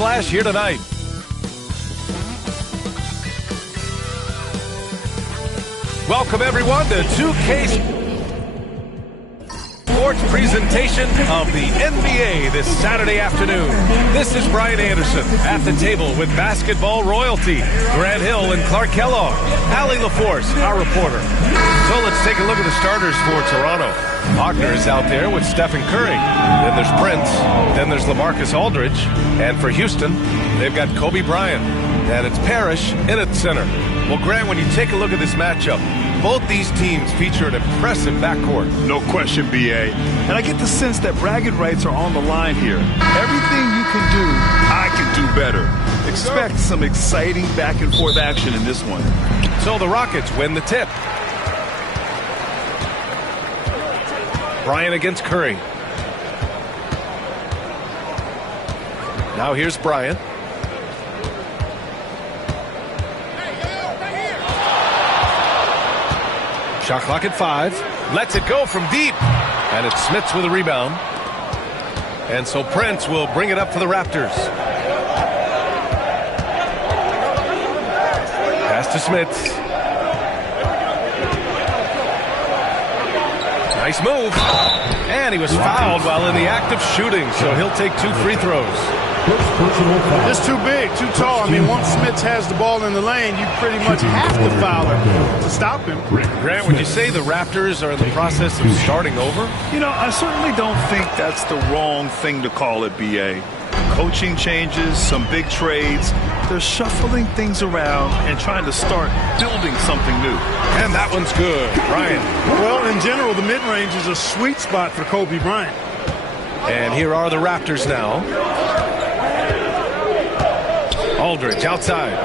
splash here tonight. Welcome everyone to 2K Sports presentation of the NBA this Saturday afternoon. This is Brian Anderson at the table with basketball royalty, Grant Hill and Clark Kellogg, Allie LaForce, our reporter. So let's take a look at the starters for Toronto. Wagner is out there with Stephen Curry. Then there's Prince. Then there's LaMarcus Aldridge. And for Houston, they've got Kobe Bryant. And it's Parrish in at center. Well, Grant, when you take a look at this matchup, both these teams feature an impressive backcourt. No question, B.A. And I get the sense that bragging rights are on the line here. Everything you can do, I can do better. Expect some exciting back-and-forth action in this one. So the Rockets win the tip. Bryant against Curry. Now here's Bryant. Shot clock at 5. Lets it go from deep. And it's Smits with a rebound. And so Prince will bring it up for the Raptors. Pass to Smits. Nice move. And he was fouled while in the act of shooting, so he'll take 2 free throws. It's too big, too tall. I mean, once Smits has the ball in the lane, you pretty much have to foul him to stop him. Grant, would you say the Raptors are in the process of starting over? You know, I certainly don't think that's the wrong thing to call it, B.A. Coaching changes, some big trades. They're shuffling things around and trying to start building something new. And that one's good. Bryant. Well, in general, the mid-range is a sweet spot for Kobe Bryant. And here are the Raptors now. Aldridge outside.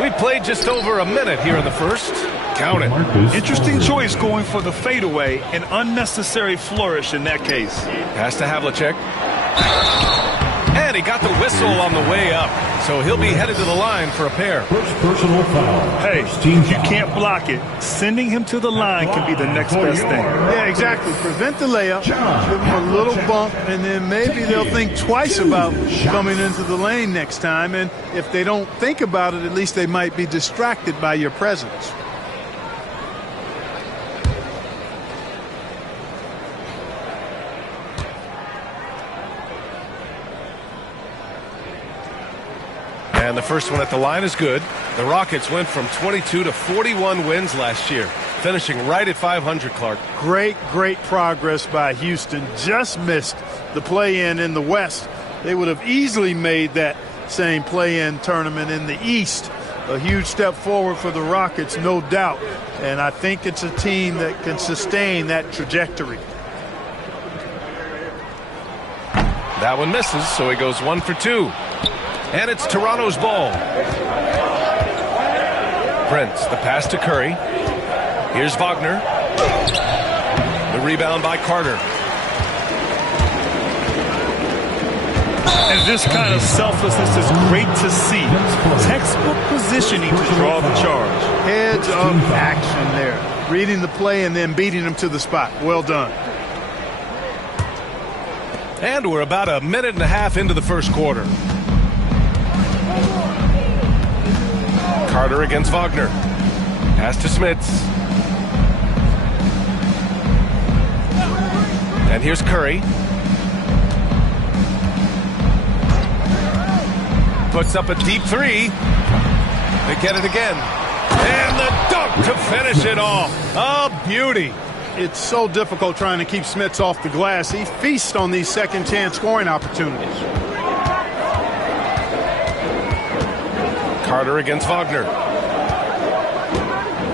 We played just over a minute here in the first. Count it. Interesting choice going for the fadeaway. An unnecessary flourish in that case. Pass to Havlicek. And he got the whistle on the way up. So he'll be headed to the line for a pair. First personal foul. Hey, if you can't block it, sending him to the line can be the next best thing. Yeah, exactly. Prevent the layup, give them a little bump, and then maybe they'll think twice about coming into the lane next time. And if they don't think about it, at least they might be distracted by your presence. And the first one at the line is good. The Rockets went from 22 to 41 wins last year, finishing right at 500, Clark. Great progress by Houston. Just missed the play-in in the West. They would have easily made that same play-in tournament in the East. A huge step forward for the Rockets, no doubt. And I think it's a team that can sustain that trajectory. That one misses, so he goes 1 for 2. And it's Toronto's ball. Prince, the pass to Curry. Here's Wagner. The rebound by Carter. And this kind of selflessness is great to see. Textbook positioning to draw the charge. Heads up action there. Reading the play and then beating them to the spot. Well done. And we're about a minute and a half into the first quarter. Carter against Wagner. Pass to Smits. And here's Curry. Puts up a deep 3. They get it again. And the dunk to finish it off. A beauty. It's so difficult trying to keep Smits off the glass. He feasts on these second chance scoring opportunities. Carter against Wagner.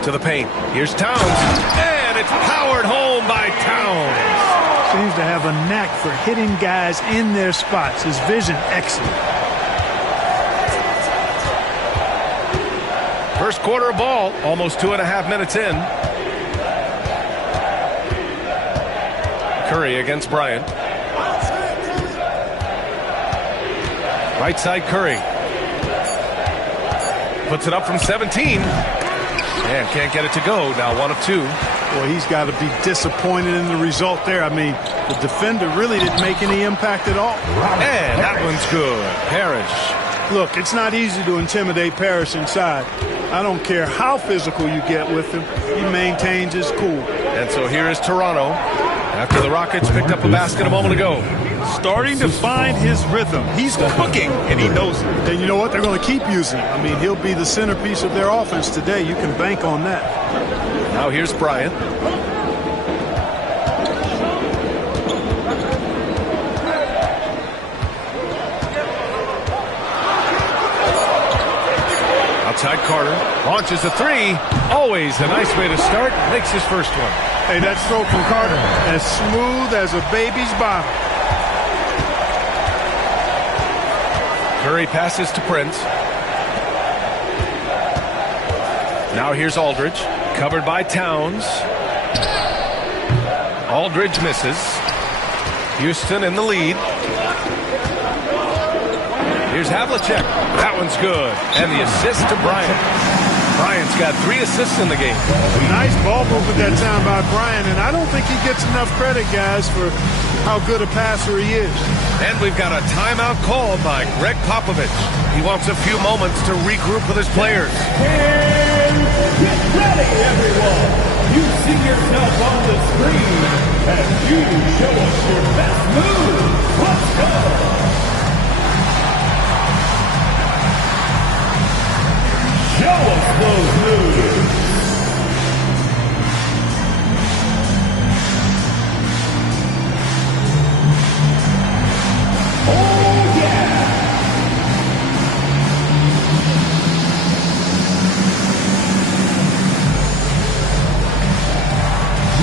To the paint. Here's Towns. And it's powered home by Towns. Seems to have a knack for hitting guys in their spots. His vision excellent. First quarter of ball. Almost 2.5 minutes in. Curry against Bryant. Right side Curry. Puts it up from 17. And can't get it to go. Now 1 of 2. Well, he's got to be disappointed in the result there. I mean, the defender really didn't make any impact at all. And that one's good. Parrish. Look, it's not easy to intimidate Parrish inside. I don't care how physical you get with him. He maintains his cool. And so here is Toronto after the Rockets picked up a basket a moment ago. Starting to find his rhythm. He's cooking, and he knows it. And you know what? They're going to keep using him. I mean, he'll be the centerpiece of their offense today. You can bank on that. Now here's Bryant. Outside Carter. Launches a 3. Always a nice way to start. Makes his first one. Hey, that stroke from Carter, as smooth as a baby's bottom. Curry passes to Prince. Now here's Aldridge. Covered by Towns. Aldridge misses. Houston in the lead. Here's Havlicek. That one's good. And the assist to Bryant. Bryant's got 3 assists in the game. Nice ball movement that time by Bryant, and I don't think he gets enough credit, guys, for how good a passer he is. And we've got a timeout call by Greg Popovich. He wants a few moments to regroup with his players. And get ready, everyone. You see yourself on the screen as you show us your best move. Let's go. Show us those moves. Oh, yeah.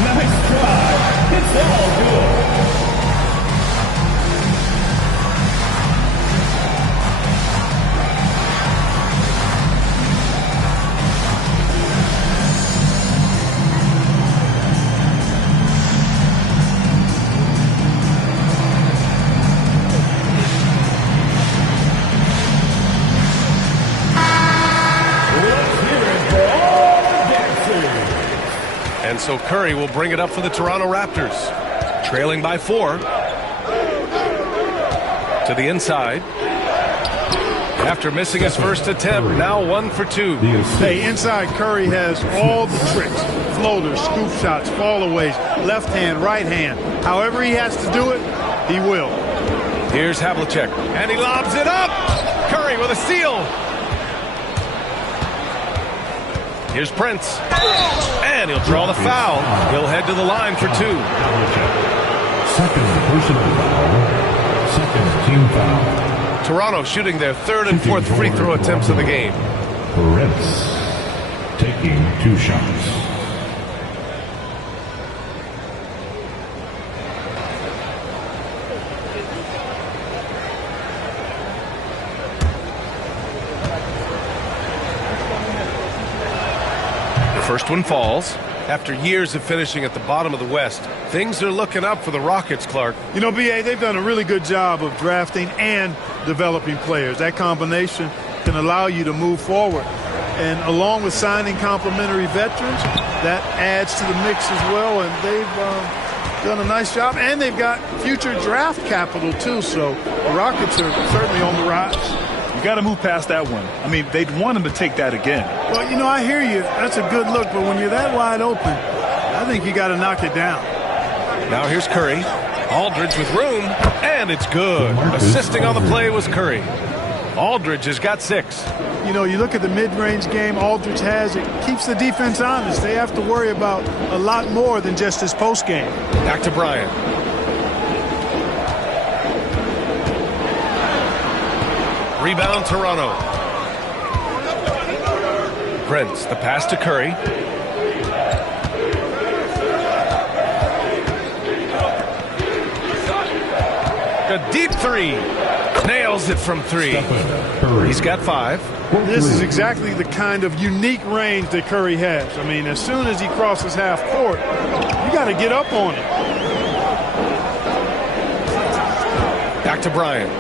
Nice try. It's all good. And so Curry will bring it up for the Toronto Raptors. Trailing by 4. To the inside. After missing his first attempt, now 1 for 2. Hey, inside Curry has all the tricks. Floaters, scoop shots, fallaways, left hand, right hand. However he has to do it, he will. Here's Havlicek. And he lobs it up. Curry with a steal. Here's Prince. And he'll draw the foul. He'll head to the line for 2. Second personal foul. Second team foul. Toronto shooting their 3rd and 4th free throw attempts of the game. Prince taking 2 shots. First one falls. After years of finishing at the bottom of the West, things are looking up for the Rockets, Clark. You know, B.A., they've done a really good job of drafting and developing players. That combination can allow you to move forward. And along with signing complementary veterans, that adds to the mix as well. And they've done a nice job. And they've got future draft capital, too. So the Rockets are certainly on the rise. You got to move past that one. I mean, they'd want him to take that again. Well, you know, I hear you. That's a good look. But when you're that wide open, I think you got to knock it down. Now here's Curry. Aldridge with room. And it's good. Assisting on the play was Curry. Aldridge has got 6. You know, you look at the mid-range game Aldridge has, it keeps the defense honest. They have to worry about a lot more than just his post game. Back to Bryant. Rebound Toronto. Prince, the pass to Curry. A deep 3. Nails it from 3. He's got 5. This is exactly the kind of unique range that Curry has. I mean, as soon as he crosses half court, you got to get up on it. Back to Bryant.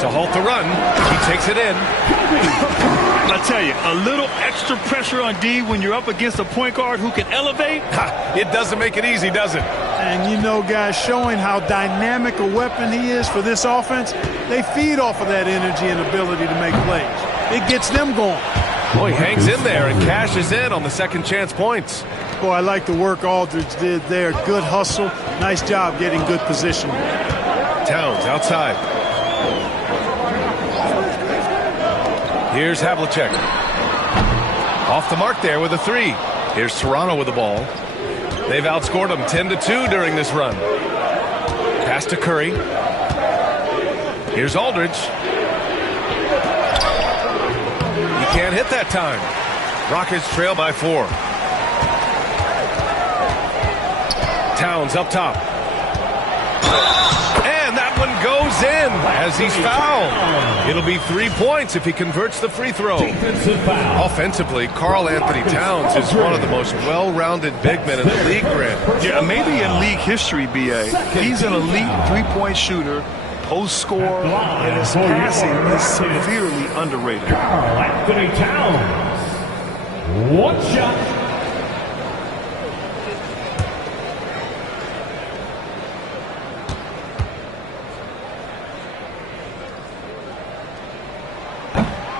To halt the run, he takes it in. I tell you, a little extra pressure on D when you're up against a point guard who can elevate. It doesn't make it easy, does it? And you know, guys, showing how dynamic a weapon he is for this offense, they feed off of that energy and ability to make plays. It gets them going. Boy, he hangs in there and cashes in on the second chance points. Boy, I like the work Aldridge did there. Good hustle. Nice job getting good position. Towns outside. Here's Havlicek. Off the mark there with a three. Here's Toronto with the ball. They've outscored them 10-2 during this run. Pass to Curry. Here's Aldridge. He can't hit that time. Rockets trail by 4. Towns up top. And that one goes in as he's fouled. It'll be 3 points if he converts the free throw. Offensively, Karl Anthony Towns is one of the most well-rounded big men in the league, Grant. Yeah, maybe in league history, B.A. He's an elite three-point shooter, post scorer, and his passing is severely underrated. Karl Anthony Towns. One shot.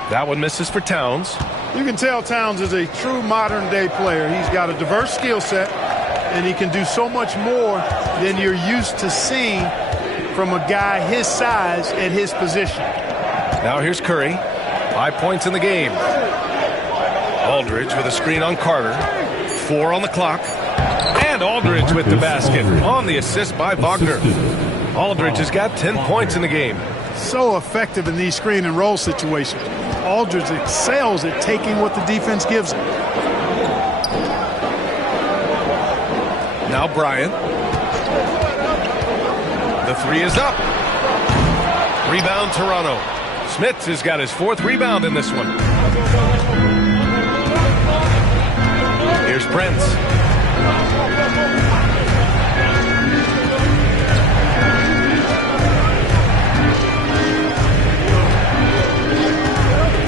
That one misses for Towns. You can tell Towns is a true modern-day player. He's got a diverse skill set, and he can do so much more than you're used to seeing from a guy his size at his position. Now here's Curry. 5 points in the game. Aldridge with a screen on Carter. 4 on the clock. And Aldridge with the basket on the assist by Wagner. Aldridge has got 10 points in the game. So effective in these screen and roll situations. Aldridge excels at taking what the defense gives him. Now Bryant. The three is up. Rebound Toronto. Smith has got his 4th rebound in this one. Here's Prince.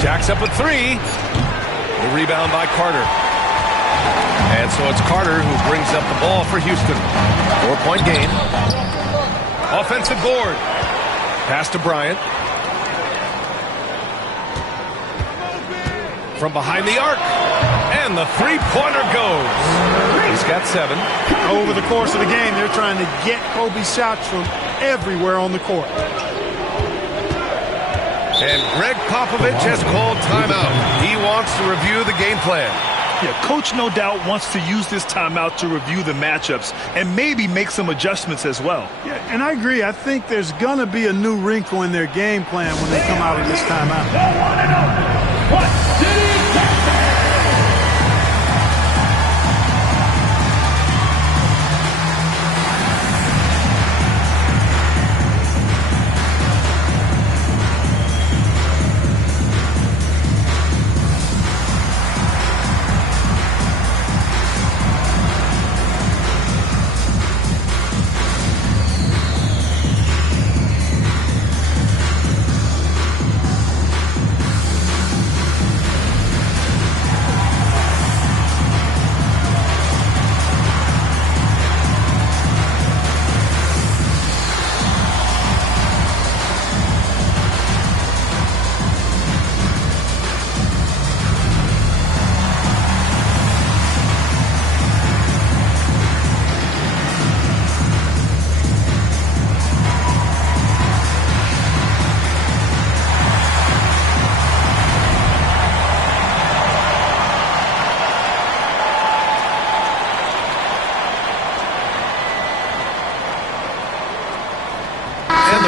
Jacks up a 3. The rebound by Carter. And so it's Carter who brings up the ball for Houston. 4-point game. Offensive board. Pass to Bryant. From behind the arc. And the three-pointer goes. He's got 7. Over the course of the game, they're trying to get Kobe's shots from everywhere on the court. And Greg Popovich has called timeout. He wants to review the game plan. Yeah, Coach no doubt wants to use this timeout to review the matchups and maybe make some adjustments as well. Yeah, and I agree. I think there's going to be a new wrinkle in their game plan when they come out of this timeout.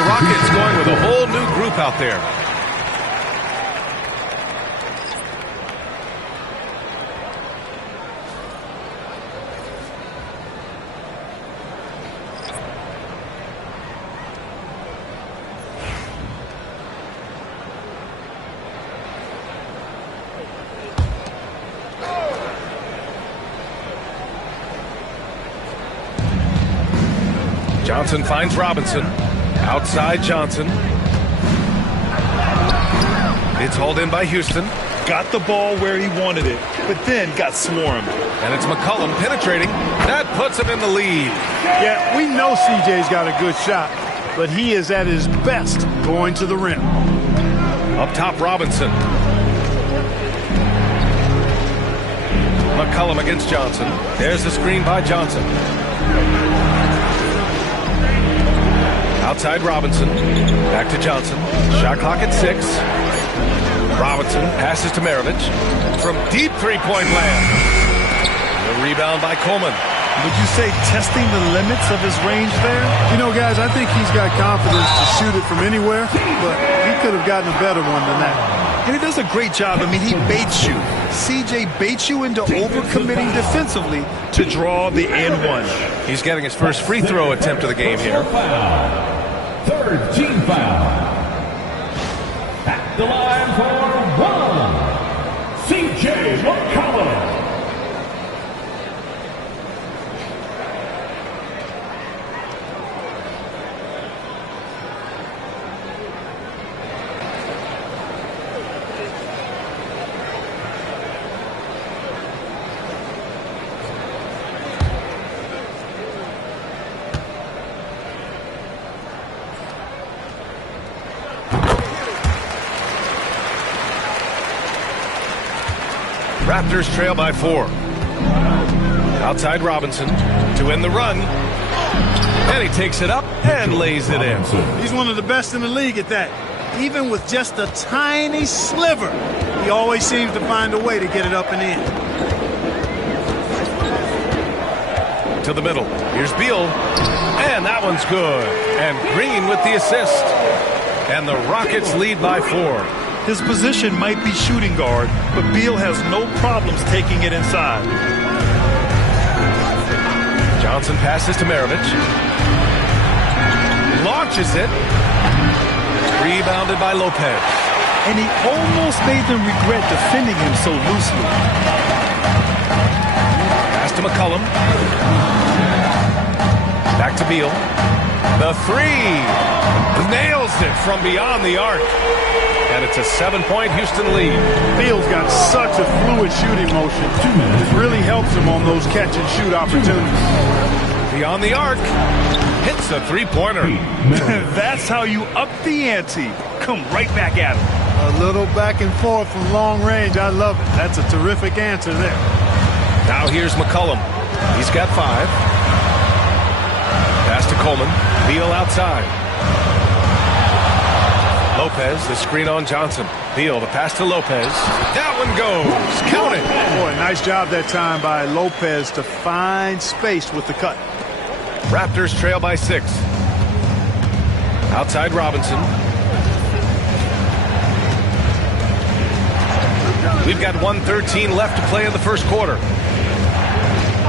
Rockets going with a whole new group out there. Johnson finds Robinson. Outside Johnson. It's hauled in by Houston. got the ball where he wanted it, but then got swarmed. And it's McCollum penetrating. That puts him in the lead. Yeah, we know CJ's got a good shot, but he is at his best going to the rim. Up top, Robinson. McCollum against Johnson. There's the screen by Johnson. Outside Robinson. Back to Johnson. Shot clock at 6. Robinson passes to Maravich. From deep three-point land. The rebound by Coleman. Would you say testing the limits of his range there? You know, guys, I think he's got confidence to shoot it from anywhere, but he could have gotten a better one than that. And he does a great job. I mean, he baits you. CJ baits you into overcommitting defensively to draw the and one. He's getting his first free throw attempt of the game here. Third team foul. At the line for one, CJ McCollum. Raptors trail by 4. Outside Robinson to end the run. And he takes it up and lays it in. He's one of the best in the league at that. Even with just a tiny sliver, he always seems to find a way to get it up and in. To the middle. Here's Beal. And that one's good. And Green with the assist. And the Rockets lead by 4. His position might be shooting guard, but Beal has no problems taking it inside. Johnson passes to Maravich. Launches it. Rebounded by Lopez. And he almost made them regret defending him so loosely. Pass to McCollum. Back to Beal. The three. Nails it from beyond the arc. And it's a 7-point Houston lead. Beal's got such a fluid shooting motion. It really helps him on those catch-and-shoot opportunities. Beyond the arc. Hits a three-pointer. That's how you up the ante. Come right back at him. A little back and forth from long range. I love it. That's a terrific answer there. Now here's McCollum. He's got 5. Pass to Coleman. Beal outside. Lopez, the screen on Johnson. Beal, the pass to Lopez. That one goes. Count it. Boy, nice job that time by Lopez to find space with the cut. Raptors trail by 6. Outside Robinson. We've got 1:13 left to play in the first quarter.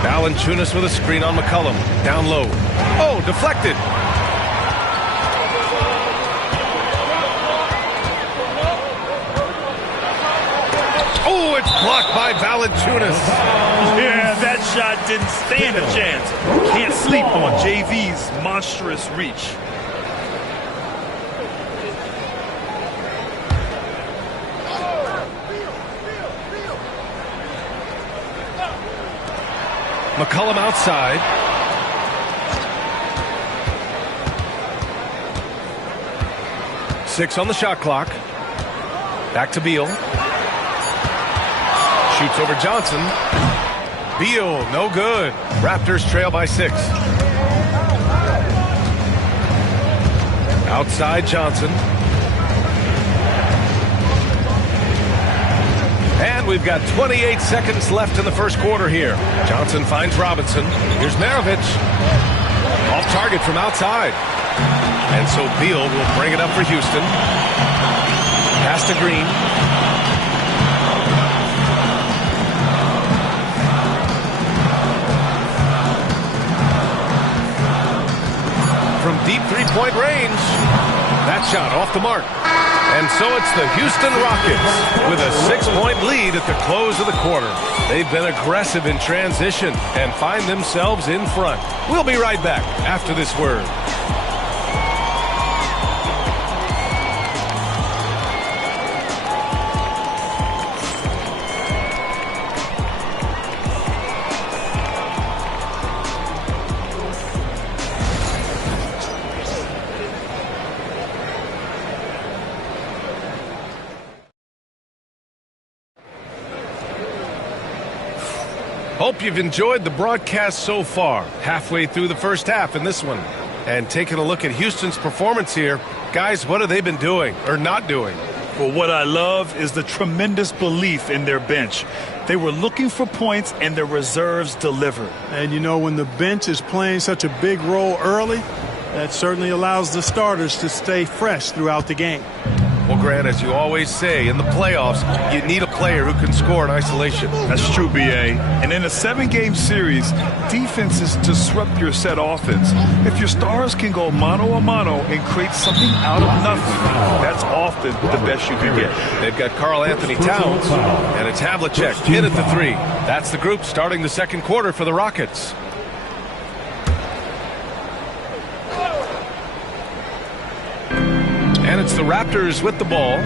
Valanciunas with a screen on McCollum. Down low. Oh, deflected. Oh, it's blocked by Valanciunas. Yeah, that shot didn't stand a chance. Can't sleep on JV's monstrous reach. McCollum outside. Six on the shot clock. Back to Beal. Shoots over Johnson. Beal, no good. Raptors trail by 6. Outside Johnson. And we've got 28 seconds left in the first quarter here. Johnson finds Robinson. Here's Maravich. Off target from outside. And so Beal will bring it up for Houston. Pass to Green. From deep three-point range. That shot off the mark. And so it's the Houston Rockets with a 6-point lead at the close of the quarter. They've been aggressive in transition and find themselves in front. We'll be right back after this word. Hope you've enjoyed the broadcast so far. Halfway through the first half in this one. And taking a look at Houston's performance here, guys, what have they been doing or not doing? Well, what I love is the tremendous belief in their bench. They were looking for points, and their reserves delivered. And, you know, when the bench is playing such a big role early, that certainly allows the starters to stay fresh throughout the game. Well, Grant, as you always say, in the playoffs, you need a player who can score in isolation. That's true, B.A. And in a 7-game series, defenses disrupt your set offense. If your stars can go mano-a-mano and create something out of nothing, that's often the best you can get. They've got Karl Anthony Towns, and it's Havlicek in at the 3. That's the group starting the second quarter for the Rockets. And it's the Raptors with the ball.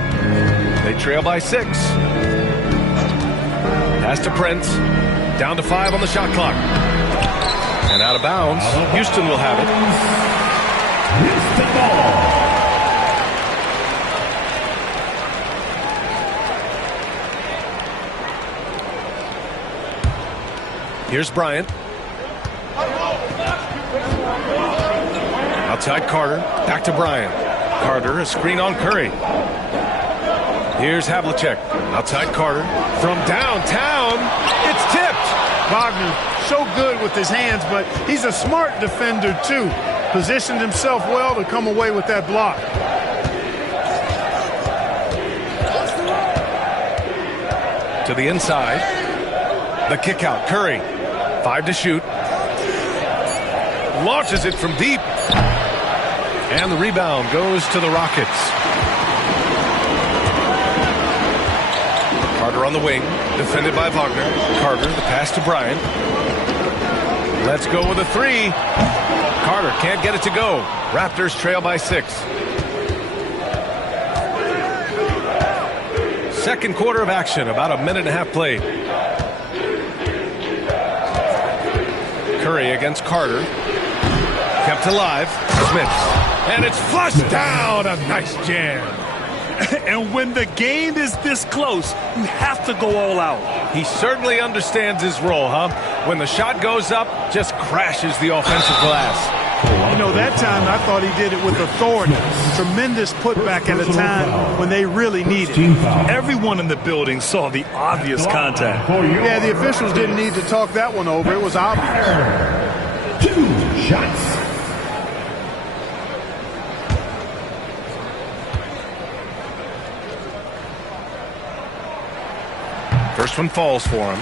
They trail by 6. Pass to Prince. Down to 5 on the shot clock. And out of bounds. Houston will have it. Here's Bryant. Outside Carter. Back to Bryant. Carter, a screen on Curry. Here's Havlicek. Outside Carter. From downtown, it's tipped. Wagner, so good with his hands, but he's a smart defender, too. Positioned himself well to come away with that block. To the inside. The kick out. Curry. 5 to shoot. Launches it from deep. And the rebound goes to the Rockets. Carter on the wing. Defended by Wagner. Carter, the pass to Bryant. Let's go with a 3. Carter can't get it to go. Raptors trail by 6. Second quarter of action. About a minute and a half played. Curry against Carter. Kept alive. Smith. And it's flushed down. A nice jam. And when the game is this close, you have to go all out. He certainly understands his role, huh? When the shot goes up, just crashes the offensive glass. You know, that time I thought he did it with authority. Tremendous putback at a time when they really need it. Everyone in the building saw the obvious contact. Yeah, the officials didn't need to talk that one over. It was obvious. 2 shots. First one falls for him.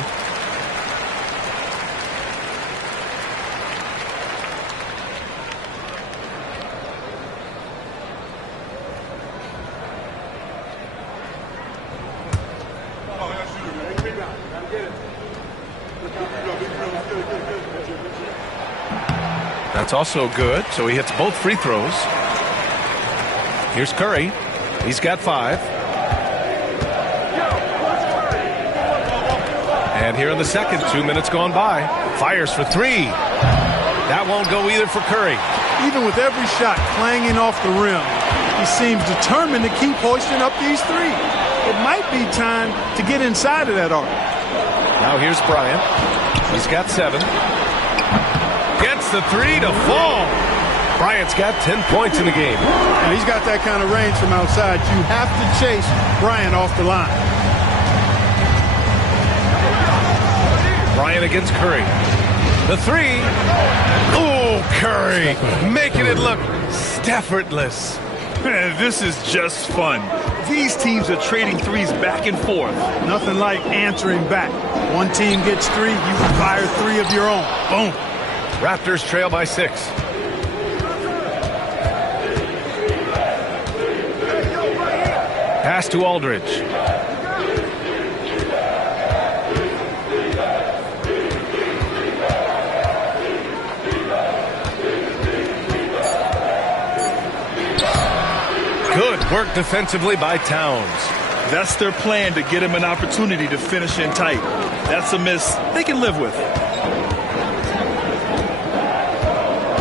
That's also good, so he hits both free throws. Here's Curry. He's got 5. And here in the second, 2 minutes gone by. Fires for 3. That won't go either for Curry. Even with every shot clanging off the rim, he seems determined to keep hoisting up these 3. It might be time to get inside of that arc. Now here's Bryant. He's got 7. Gets the 3 to fall. Bryant's got 10 points in the game. Now he's got that kind of range from outside. You have to chase Bryant off the line. Bryant against Curry. The 3. Oh, Curry making it look effortless. This is just fun. These teams are trading threes back and forth. Nothing like answering back. One team gets 3, you fire 3 of your own. Boom. Raptors trail by 6. Pass to Aldridge. Good work defensively by Towns. That's their plan, to get him an opportunity to finish in tight. That's a miss they can live with.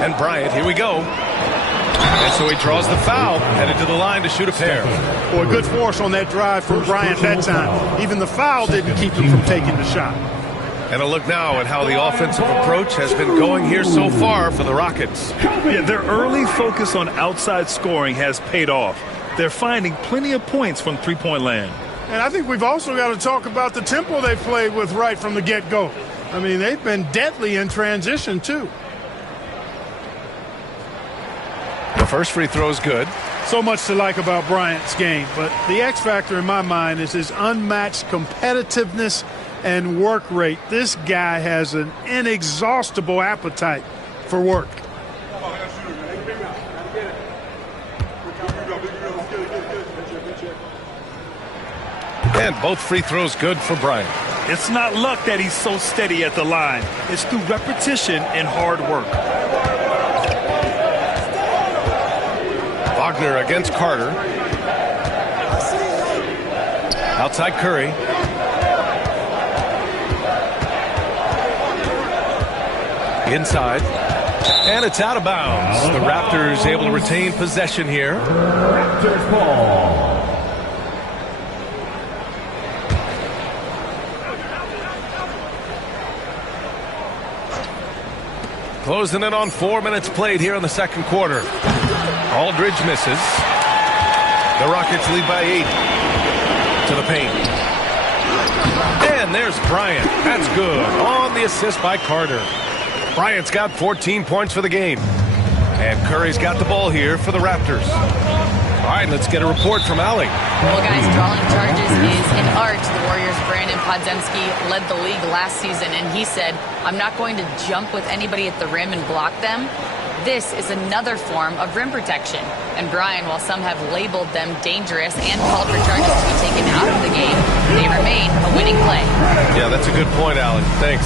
And Bryant, here we go. And so he draws the foul, headed to the line to shoot a pair. Boy, good force on that drive from Bryant that time. Even the foul didn't keep him from taking the shot. And a look now at how the offensive approach has been going here so far for the Rockets. Yeah, their early focus on outside scoring has paid off. They're finding plenty of points from three-point land. And I think we've also got to talk about the tempo they've played with right from the get-go. I mean, they've been deadly in transition, too. The first free throw is good. So much to like about Bryant's game, but the X factor in my mind is his unmatched competitiveness and work rate. This guy has an inexhaustible appetite for work. And both free throws good for Bryant. It's not luck that he's so steady at the line. It's through repetition and hard work. Wagner against Carter. Outside Curry. Inside. And it's out of bounds. The Raptors able to retain possession here. Raptors ball. Closing in on 4 minutes played here in the second quarter. Aldridge misses. The Rockets lead by 8. To the paint. And there's Bryant. That's good. On the assist by Carter. Bryant's got 14 points for the game. And Curry's got the ball here for the Raptors. All right, let's get a report from Allie. Well, guys, drawing charges is an art. The Warriors' Brandon Podziemski led the league last season, and he said, I'm not going to jump with anybody at the rim and block them. This is another form of rim protection. And Brian, while some have labeled them dangerous and called for charges to be taken out of the game, they remain a winning play. Yeah, that's a good point, Allie. Thanks.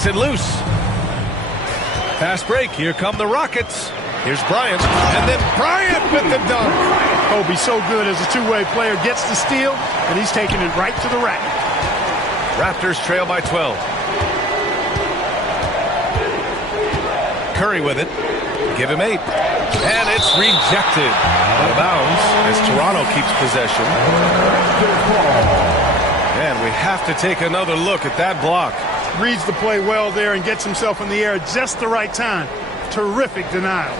It loose. Fast break. Here come the Rockets. Here's Bryant. And then Bryant with the dunk. Kobe's so good as a two-way player. Gets the steal, and he's taking it right to the rack. Raptors trail by 12. Curry with it. Give him 8. And it's rejected. Out of bounds as Toronto keeps possession. And we have to take another look at that block. Reads the play well there and gets himself in the air at just the right time. Terrific denial.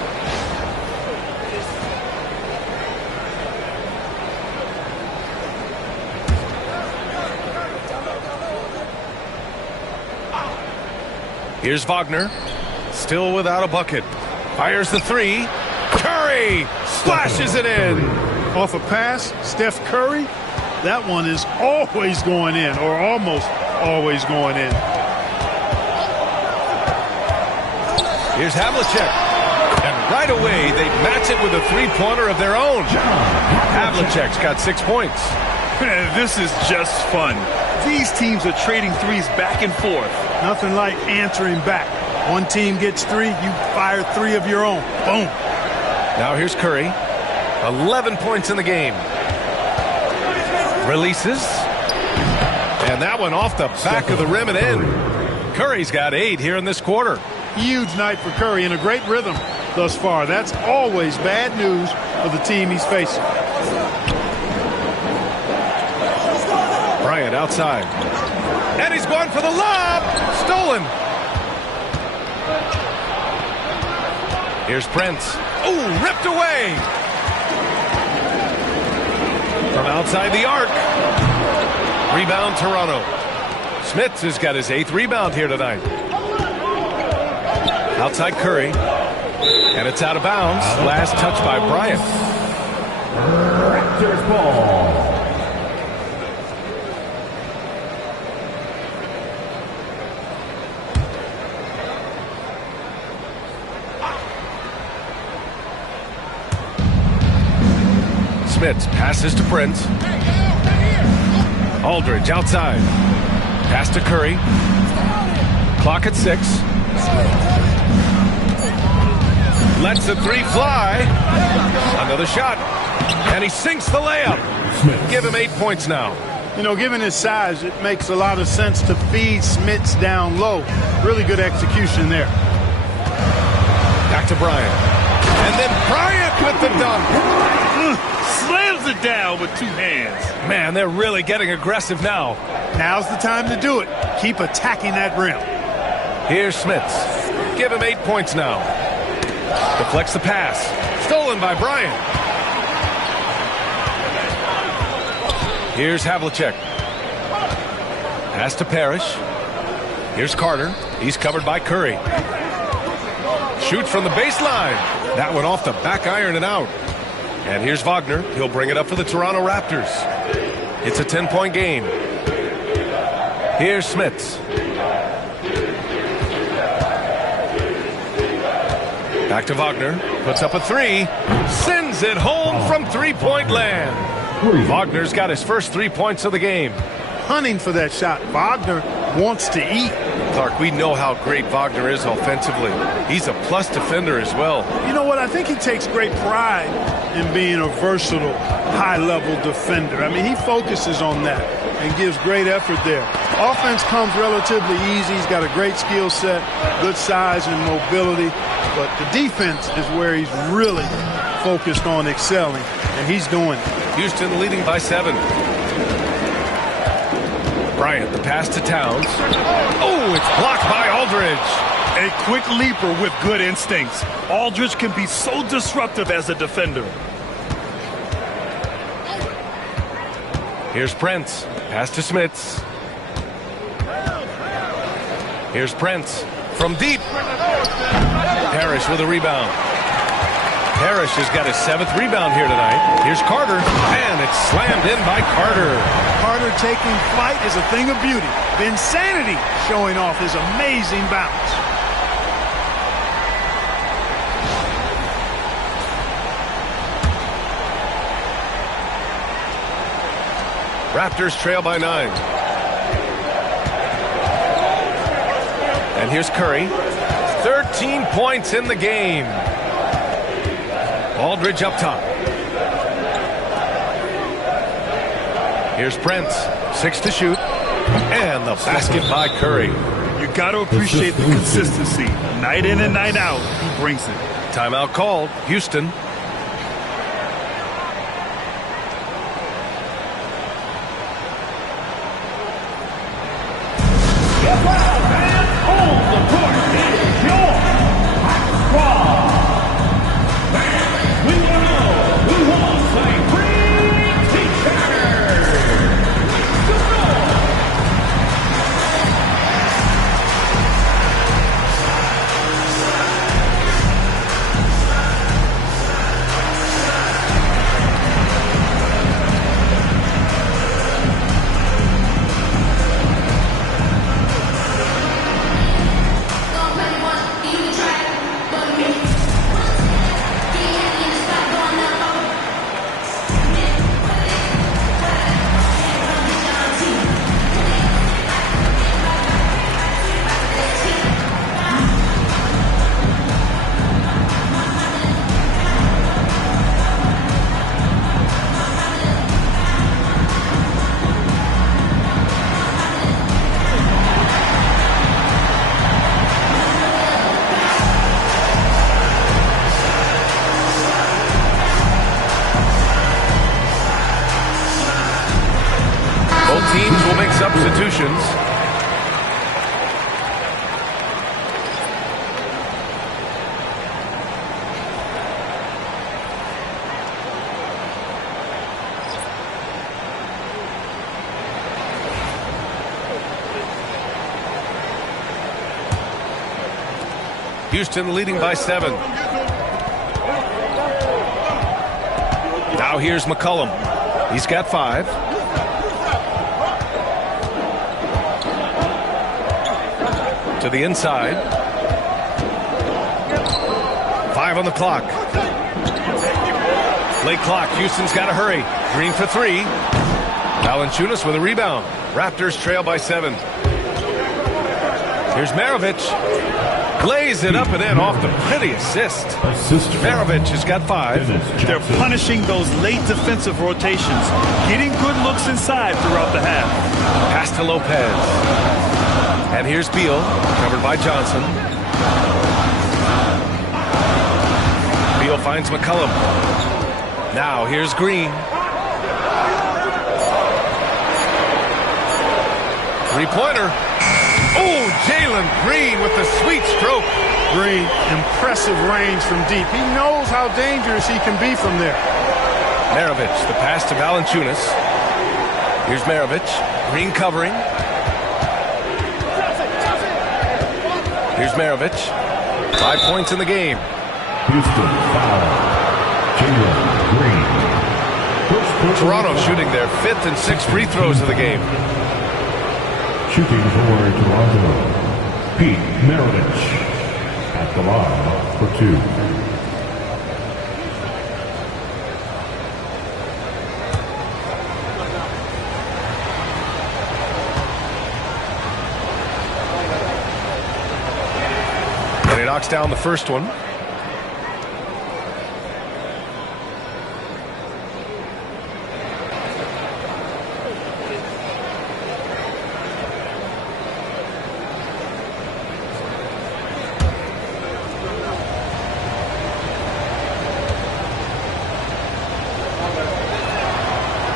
Here's Wagner. Still without a bucket. Fires the 3. Curry splashes it in. Off a pass, Steph Curry. That one is always going in, or almost always going in. Here's Havlicek. And right away, they match it with a three-pointer of their own. Havlicek's got 6 points. This is just fun. These teams are trading threes back and forth. Nothing like answering back. One team gets 3, you fire 3 of your own. Boom. Now here's Curry. 11 points in the game. Releases. And that one off the back of the rim and in. Curry's got 8 here in this quarter. Huge night for Curry in a great rhythm thus far. That's always bad news for the team he's facing. Bryant outside. And he's going for the lob. Stolen. Here's Prince. Ooh, ripped away. From outside the arc. Rebound, Toronto. Smits has got his 8th rebound here tonight. Outside Curry. And it's out of bounds. Last touch by Bryant. Raptors ball. Smits passes to Prince. Aldridge outside. Pass to Curry. Clock at 6. Lets the 3 fly. Another shot. And he sinks the layup. Give him 8 points now. You know, given his size, it makes a lot of sense to feed Smits down low. Really good execution there. Back to Bryant. And then Bryant with the dunk. Slams it down with 2 hands. Man, they're really getting aggressive now. Now's the time to do it. Keep attacking that rim. Here's Smits. Give him 8 points now. Deflects the pass. Stolen by Bryant. Here's Havlicek. Pass to Parrish. Here's Carter. He's covered by Curry. Shoots from the baseline. That one off the back iron and out. And here's Wagner. He'll bring it up for the Toronto Raptors. It's a 10-point game. Here's Smits. Back to Wagner. Puts up a 3. Sends it home from 3-point land. Wagner's got his first 3 points of the game. Hunting for that shot. Wagner wants to eat. Clark, we know how great Wagner is offensively. He's a plus defender as well. You know what? I think he takes great pride in being a versatile, high-level defender. I mean, he focuses on that and gives great effort there. Offense comes relatively easy. He's got a great skill set, good size and mobility. But the defense is where he's really focused on excelling, and he's doing it. Houston leading by 7. Bryant, the pass to Towns. Oh, it's blocked by Aldridge. A quick leaper with good instincts. Aldridge can be so disruptive as a defender. Here's Prince. Pass to Smits. Here's Prince from deep. Parrish with a rebound. Parrish has got his 7th rebound here tonight. Here's Carter, and it's slammed in by Carter. Carter taking flight is a thing of beauty. Insanity showing off his amazing bounce. Raptors trail by 9. And here's Curry. 13 points in the game. Aldridge up top. Here's Prince. 6 to shoot. And the basket by Curry. You got to appreciate the consistency. Night in and night out, he brings it. Timeout called. Houston. substitutions. Houston leading by 7. Now here's McCollum. He's got 5. To the inside. 5 on the clock. Late clock. Houston's got to hurry. Green for 3. Valanciunas with a rebound. Raptors trail by 7. Here's Maravich. Lays it up and in off the pretty assist. Maravich has got 5. They're punishing those late defensive rotations, getting good looks inside throughout the half. Pass to Lopez. And here's Beal, covered by Johnson. Beal finds McCollum. Now here's Green. 3-pointer. Oh, Jalen Green with the sweet stroke. Green, impressive range from deep. He knows how dangerous he can be from there. Maravich, the pass to Valanciunas. Here's Maravich. Green covering. Here's Maravich. 5 points in the game. Houston foul. Jalen Green. Toronto shooting their 5th and 6th free throws of the game. Shooting for Toronto, Pete Maravich at the line for 2. And he knocks down the first one.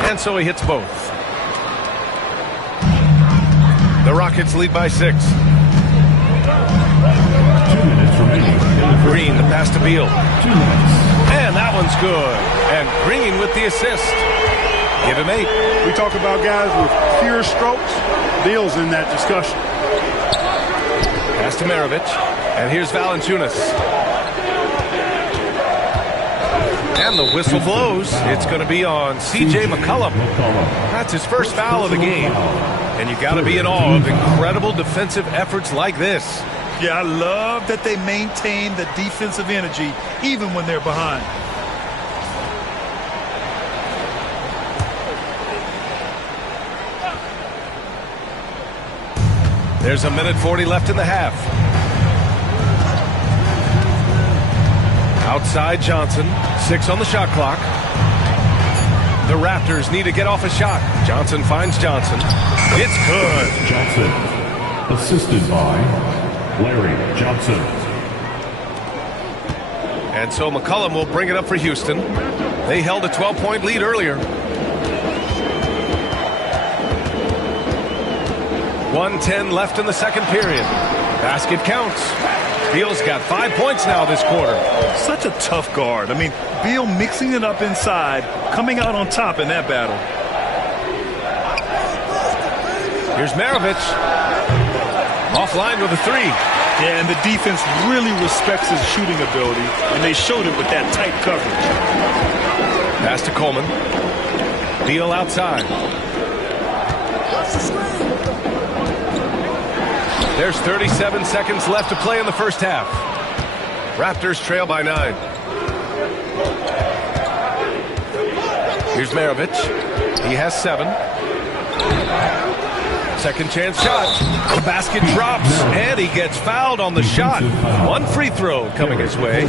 And so he hits both. The Rockets lead by 6. 2 minutes remaining. Green, the pass to Beal. 2 minutes. And that one's good. And Green with the assist. Give him 8. We talk about guys with fewer strokes. Beal's in that discussion. Pass to Maravich. And here's Valanciunas. And the whistle blows. It's going to be on C.J. McCollum. That's his first foul of the game. And you got to be in awe of incredible defensive efforts like this. Yeah, I love that they maintain the defensive energy even when they're behind. There's 1:40 left in the half. Outside Johnson, 6 on the shot clock. The Raptors need to get off a shot. Johnson finds Johnson. It's good. Johnson, assisted by Larry Johnson. And so McCollum will bring it up for Houston. They held a 12-point lead earlier. 1:10 left in the second period. Basket counts. Beal's got 5 points now this quarter. Such a tough guard. I mean, Beal mixing it up inside, coming out on top in that battle. Here's Maravich. Offline with a 3. Yeah, and the defense really respects his shooting ability, and they showed it with that tight coverage. Pass to Coleman. Beal outside. There's 37 seconds left to play in the first half. Raptors trail by 9. Here's Maravich. He has 7. Second chance shot. The basket drops, and he gets fouled on the shot. 1 free throw coming his way.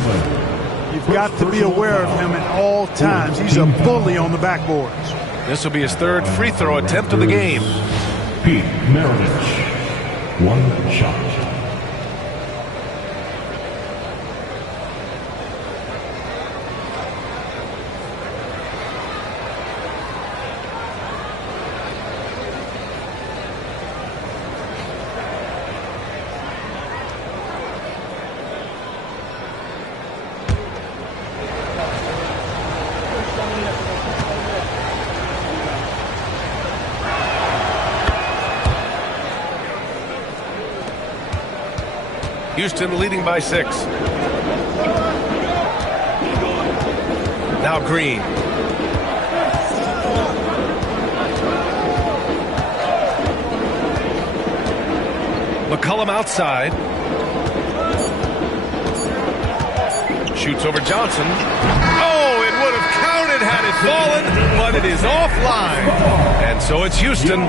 You've got to be aware of him at all times. He's a bully on the backboards. This will be his 3rd free throw attempt of the game. Pete Maravich. 1 shot. Houston leading by 6. Now Green. McCollum outside. Shoots over Johnson. Oh, it would have counted had it fallen, but it is offline. And so it's Houston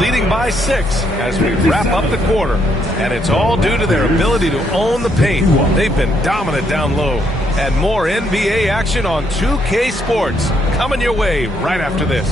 leading by 6 as we wrap up the quarter. And it's all due to their ability to own the paint. They've been dominant down low. And more NBA action on 2K Sports coming your way right after this.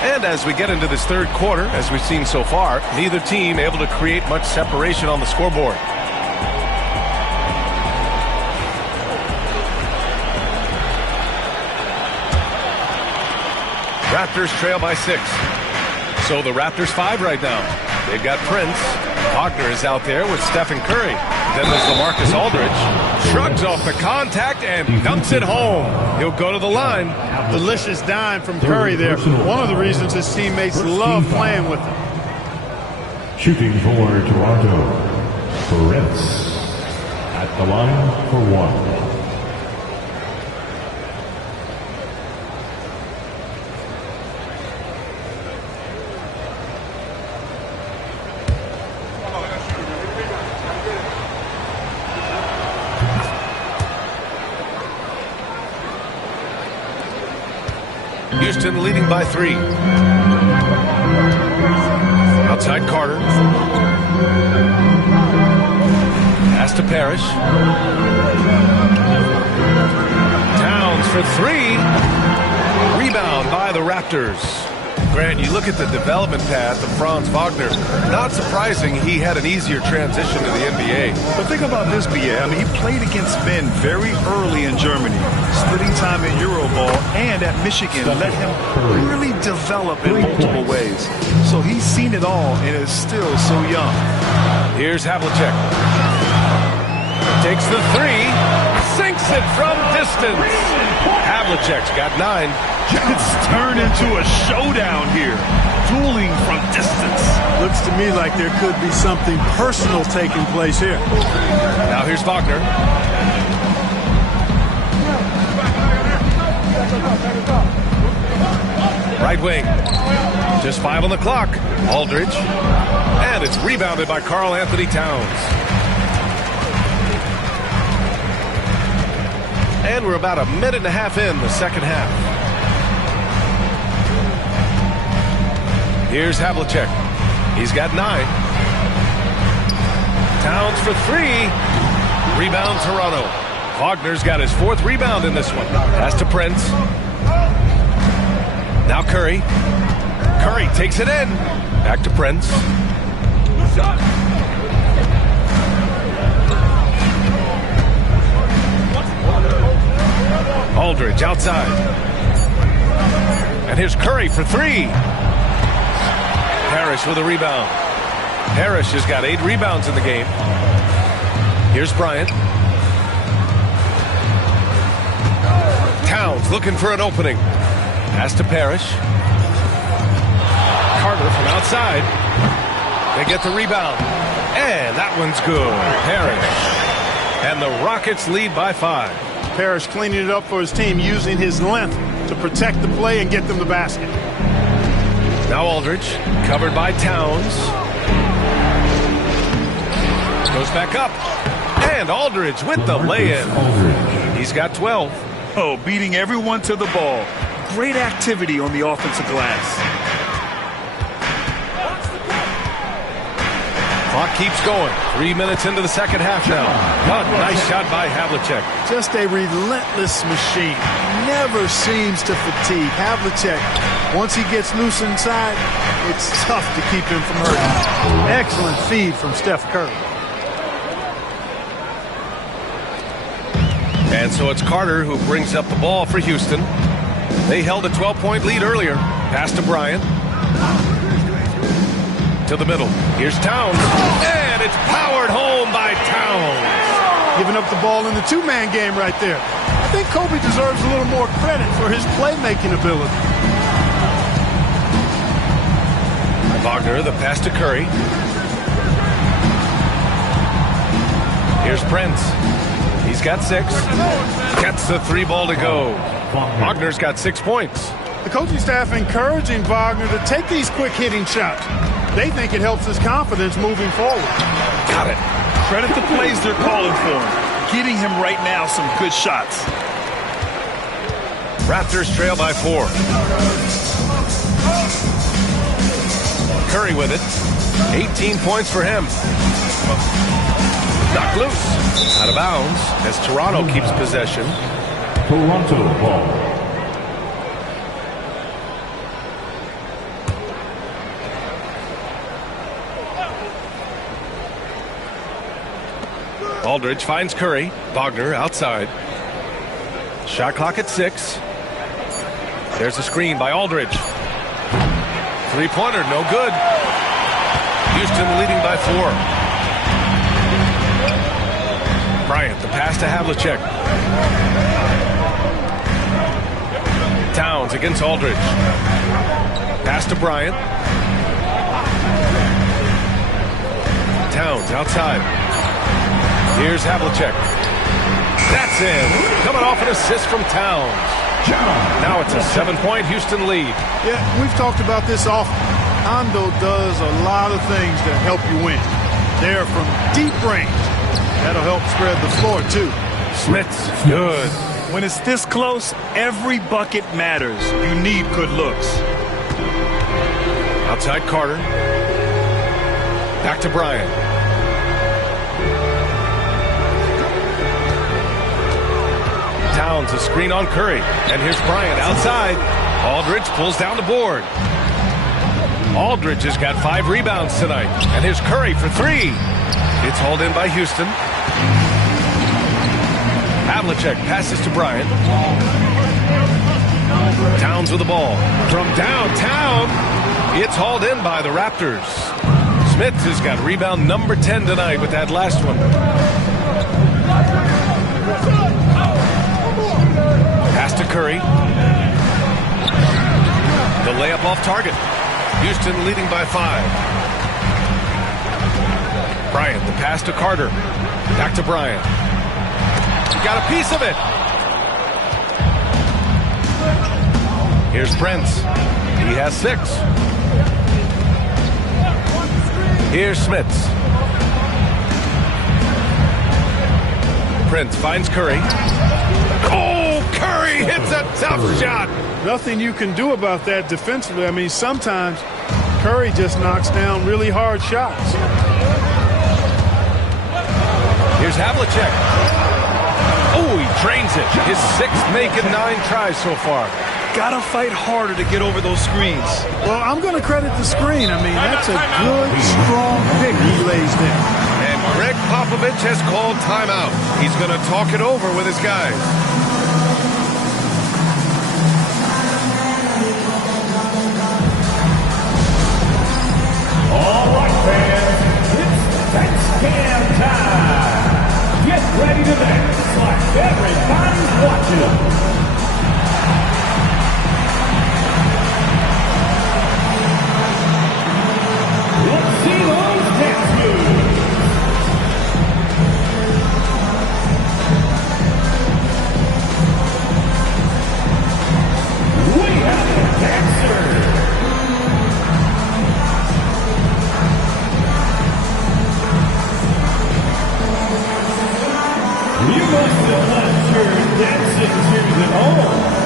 And as we get into this third quarter, as we've seen so far, neither team able to create much separation on the scoreboard. Raptors trail by 6. So the Raptors 5 right now. They've got Prince. Wagner is out there with Stephen Curry. Then there's LaMarcus Aldridge. Shrugs off the contact and dunks it home. He'll go to the line. Delicious dime from Curry there. One of the reasons his teammates love playing with him. Shooting for Toronto, Prince at the line for 1. Houston leading by 3. Outside Carter. Pass to Parrish. Towns for 3. Rebound by the Raptors. Grant, you look at the development path of Franz Wagner. Not surprising he had an easier transition to the NBA. But think about this, BA. I mean, he played against men very early in Germany, splitting time in Euroball and at Michigan. Let him really develop in multiple ways. So he's seen it all and is still so young. Here's Havlicek. Takes the 3. Sinks it from distance. Havlicek's got 9. It's turned into a showdown here. Dueling from distance. Looks to me like there could be something personal taking place here. Now here's Wagner. Right wing. Just 5 on the clock. Aldridge. And it's rebounded by Karl Anthony Towns. And we're about a minute and a half in the second half. Here's Havlicek. He's got 9. Towns for 3. Rebound Toronto. Wagner's got his 4th rebound in this one. Pass to Prince. Now Curry. Curry takes it in. Back to Prince. Aldridge outside. And here's Curry for 3. Parrish with a rebound. Parrish has got 8 rebounds in the game. Here's Bryant. Towns looking for an opening. Pass to Parrish. Carter from outside. They get the rebound. And that one's good. Parrish. And the Rockets lead by 5. Parrish cleaning it up for his team, using his length to protect the play and get them the basket. Now Aldridge, covered by Towns. Goes back up. And Aldridge with the lay-in. He's got 12. Oh, beating everyone to the ball. Great activity on the offensive glass. Clock keeps going. 3 minutes into the second half now. Nice shot by Havlicek. Just a relentless machine. Never seems to fatigue. Havlicek, once he gets loose inside, it's tough to keep him from hurting. Excellent feed from Steph Curry. And so it's Carter who brings up the ball for Houston. They held a 12-point lead earlier. Pass to Bryant. To the middle. Here's Towns. And it's powered home by Towns. Giving up the ball in the two-man game right there. I think Kobe deserves a little more credit for his playmaking ability. Wagner, the pass to Curry. Here's Prince. He's got 6. Gets the 3 ball to go. Wagner's got 6 points. The coaching staff encouraging Wagner to take these quick hitting shots. They think it helps his confidence moving forward. Got it. Credit the plays they're calling for him. Getting him right now some good shots. Raptors trail by 4. Curry with it. 18 points for him. Knocked loose. Out of bounds as Toronto keeps possession. Toronto ball. Aldridge finds Curry. Wagner outside. Shot clock at 6. There's a screen by Aldridge. Three-pointer, no good. Houston leading by 4. Bryant, the pass to Havlicek. Towns against Aldridge. Pass to Bryant. Towns outside. Here's Havlicek. That's in. Coming off an assist from Towns. Now it's a 7-point Houston lead. Yeah, we've talked about this often. Hondo does a lot of things to help you win. They're from deep range. That'll help spread the floor, too. Smith's good. When it's this close, every bucket matters. You need good looks. Outside Carter. Back to Bryant. Towns a screen on Curry. And here's Bryant outside. Aldridge pulls down the board. Aldridge has got 5 rebounds tonight. And here's Curry for 3. It's hauled in by Houston. Havlicek passes to Bryant. Towns with the ball. From downtown, it's hauled in by the Raptors. Smith has got rebound number 10 tonight with that last one. Pass to Curry. The layup off target. Houston leading by 5. Bryant, the pass to Carter. Back to Bryant. He got a piece of it. Here's Prince. He has 6. Here's Smits. Prince finds Curry. Oh, Curry hits a tough shot. Nothing you can do about that defensively. I mean, sometimes Curry just knocks down really hard shots. Here's Havlicek. Oh, he drains it. His 6th make it 9 tries so far. Gotta fight harder to get over those screens. Well, I'm going to credit the screen. I mean, that's a good, strong pick he lays there. And Greg Popovich has called timeout. He's going to talk it over with his guys. All right, fans, it's dance cam time. Get ready to dance like everybody's watching. Let's see those dance moves. We have a dancer. You must have left your dancing shoes at home.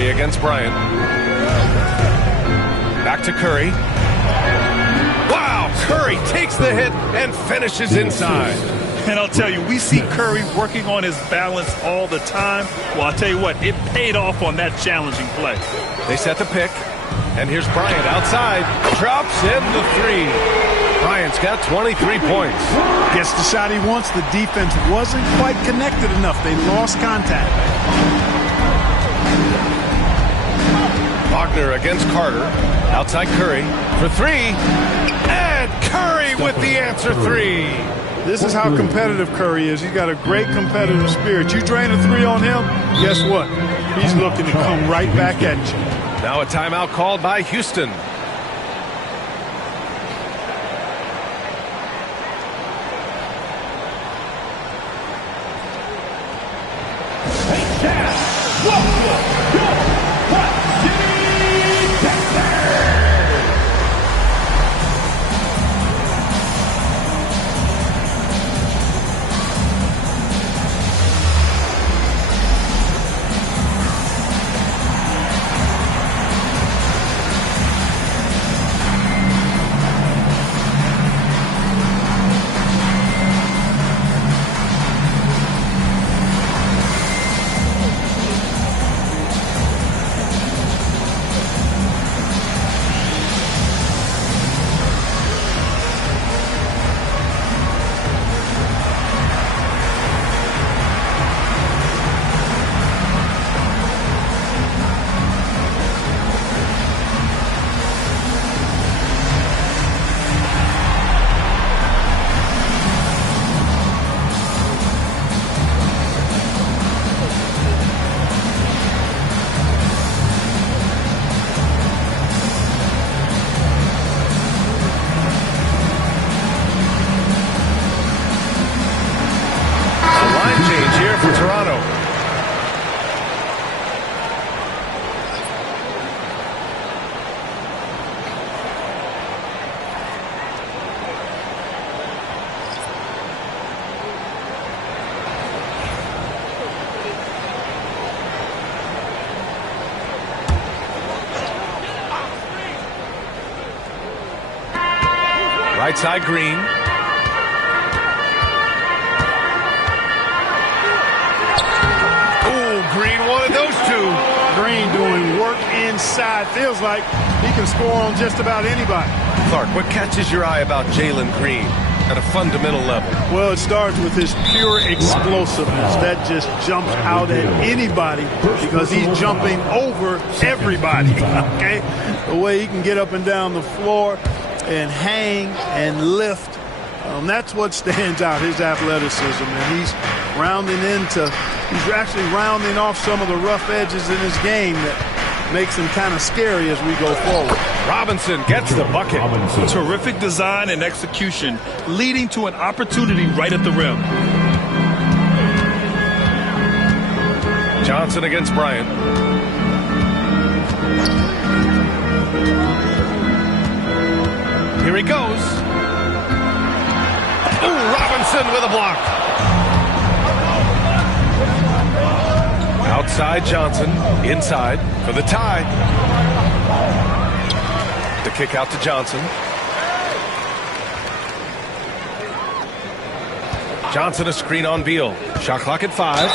Against Bryant. Back to Curry. Wow, Curry takes the hit and finishes inside. And I'll tell you, we see Curry working on his balance all the time. Well, I'll tell you what, it paid off on that challenging play. They set the pick, and here's Bryant outside. Drops in the three. Bryant's got 23 points. Gets the shot he wants. The defense wasn't quite connected enough. They lost contact. Wagner against Carter. Outside Curry for three. And Curry with the answer three. This is how competitive Curry is. He's got a great competitive spirit. You drain a three on him, guess what? He's looking to come right back at you. Now a timeout called by Houston. Right side, Green. Oh, Green wanted those two. Green doing work inside. Feels like he can score on just about anybody. Clark, what catches your eye about Jalen Green at a fundamental level? Well, it starts with his pure explosiveness. That just jumps out at anybody because he's jumping over everybody, okay? The way he can get up and down the floor and hang and lift, that's what stands out, his athleticism. And he's actually rounding off some of the rough edges in his game that makes him kind of scary as we go forward. Robinson gets the bucket. Terrific design and execution, leading to an opportunity right at the rim. Johnson against Bryant. Here he goes. Ooh, Robinson with a block. Outside Johnson, inside for the tie. The kick out to Johnson. Johnson a screen on Beal. Shot clock at 5.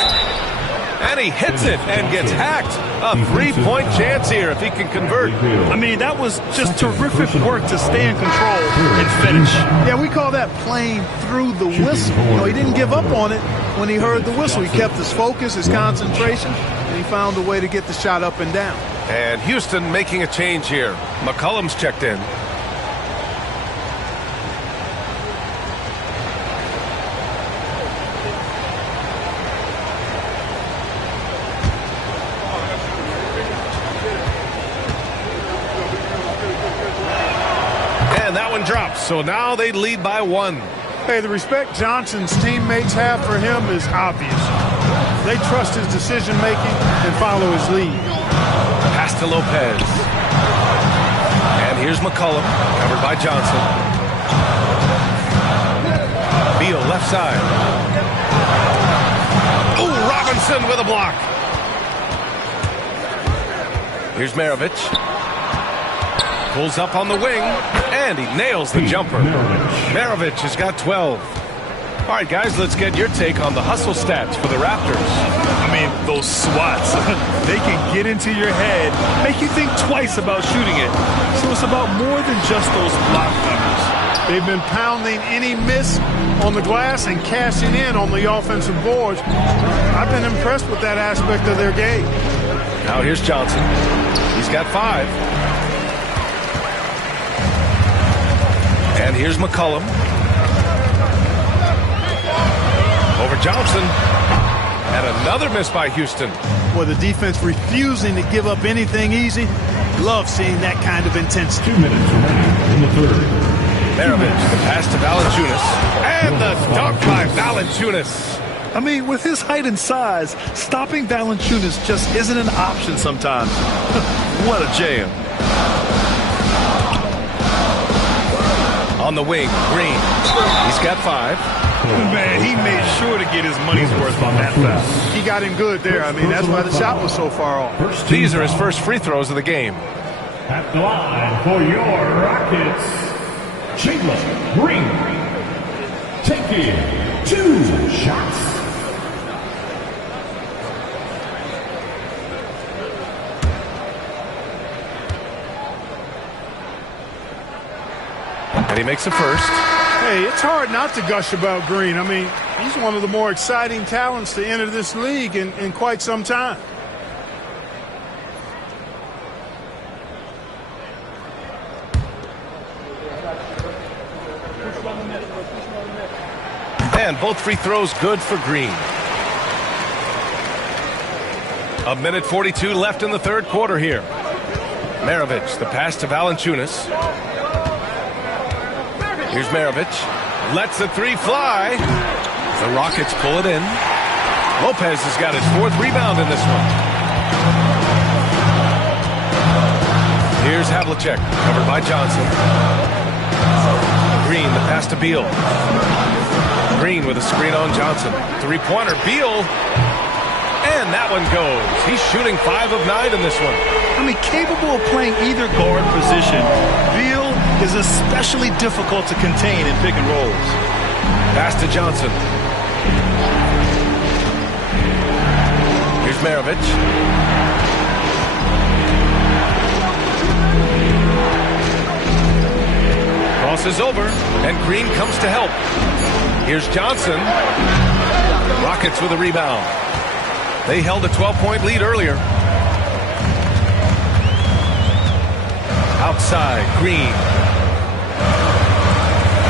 And he hits it and gets hacked. A 3-point chance here if he can convert. I mean, that was just terrific work to stay in control and finish. Yeah, we call that playing through the whistle. You know, he didn't give up on it when he heard the whistle. He kept his focus, his concentration, and he found a way to get the shot up and down. And Houston making a change here. McCollum's checked in. Drops, so now they lead by 1. Hey, the respect Johnson's teammates have for him is obvious. They trust his decision-making and follow his lead. Pass to Lopez. And here's McCollum, covered by Johnson. Beal, left side. Oh, Robinson with a block. Here's Maravich. Pulls up on the wing, and he nails the jumper. Maravich has got 12. All right, guys, let's get your take on the hustle stats for the Raptors. I mean, those swats, they can get into your head, make you think twice about shooting it. So it's about more than just those block numbers. They've been pounding any miss on the glass and cashing in on the offensive boards. I've been impressed with that aspect of their game. Now here's Johnson. He's got 5. And here's McCollum. Over Johnson. And another miss by Houston. Boy, the defense refusing to give up anything easy. Love seeing that kind of intensity. 2 minutes remaining in the third. Maravich, the pass to Valanciunas. And the dunk by Valanciunas. I mean, with his height and size, stopping Valanciunas just isn't an option sometimes. What a jam. On the wing, Green. He's got 5. Man, he made sure to get his money's worth on that foul. He got him good there. I mean, that's why the shot was so far off. These are his first free throws of the game. At the line for your Rockets, Jalen Green. Taking 2 shots. And he makes the first. Hey, it's hard not to gush about Green. I mean, he's one of the more exciting talents to enter this league in quite some time. And both free throws good for Green. 1:42 left in the third quarter here. Maravich, the pass to Valanciunas. Here's Maravich. Lets the 3 fly. The Rockets pull it in. Lopez has got his 4th rebound in this one. Here's Havlicek, covered by Johnson. Green, the pass to Beal. Green with a screen on Johnson. 3-pointer, Beal. And that one goes. He's shooting 5 of 9 in this one. I mean, capable of playing either guard position, Beal is especially difficult to contain in pick and rolls. Pass to Johnson. Here's Maravich. Crosses over, and Green comes to help. Here's Johnson. Rockets with a rebound. They held a 12-point lead earlier. Outside, Green.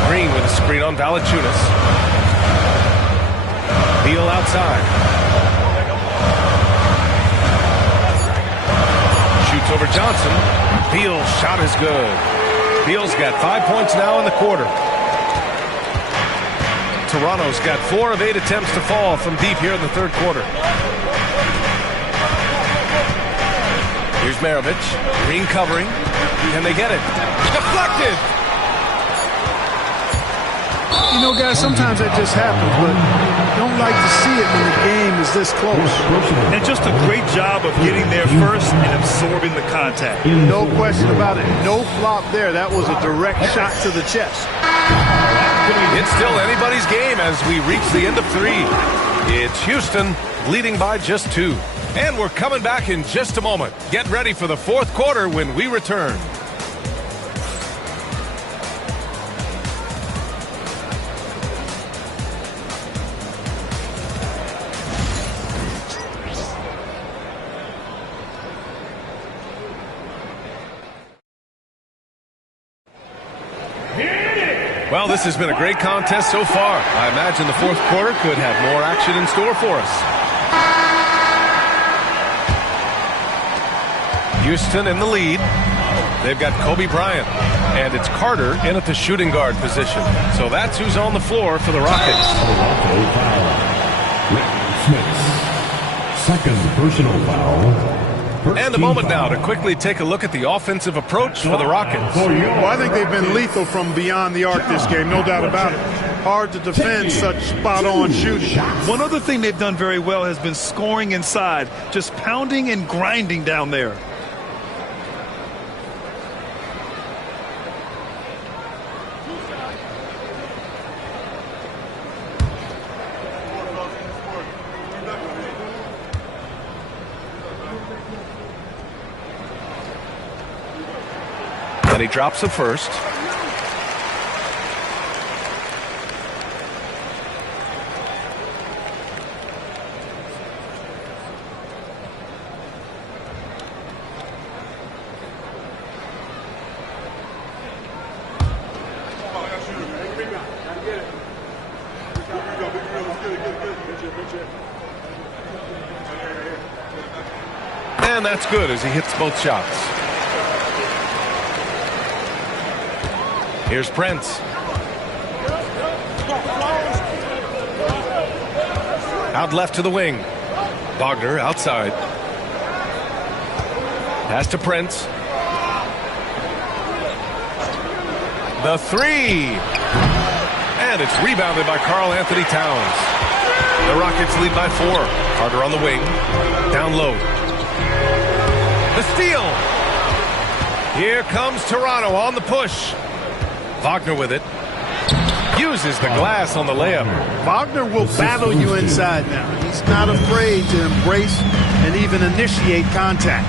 Green with a screen on Valanciunas. Beal outside. Shoots over Johnson. Beal's shot is good. Beal's got 5 points now in the quarter. Toronto's got 4 of 8 attempts to fall from deep here in the third quarter. Here's Maravich. Green covering. Can they get it? Deflected! You know, guys, sometimes that just happens, but you don't like to see it when the game is this close. And just a great job of getting there first and absorbing the contact. No question about it. No flop there. That was a direct shot to the chest. It's still anybody's game as we reach the end of 3. It's Houston leading by just 2. And we're coming back in just a moment. Get ready for the 4th quarter when we return. Well, this has been a great contest so far. I imagine the 4th quarter could have more action in store for us. Houston in the lead. They've got Kobe Bryant, and it's Carter in at the shooting guard position. So that's who's on the floor for the Rockets. Second personal foul. And a moment now to quickly take a look at the offensive approach for the Rockets. Well, I think they've been lethal from beyond the arc this game, no doubt about it. Hard to defend such spot-on shooting. One other thing they've done very well has been scoring inside, just pounding and grinding down there. And he drops the first. And that's good as he hits both shots. Here's Prince. Out left to the wing. Wagner outside. Pass to Prince. The 3. And it's rebounded by Karl Anthony Towns. The Rockets lead by 4. Carter on the wing. Down low. The steal. Here comes Toronto on the push. Wagner with it. Uses the glass on the layup. Wagner will battle you inside now. He's not afraid to embrace and even initiate contact.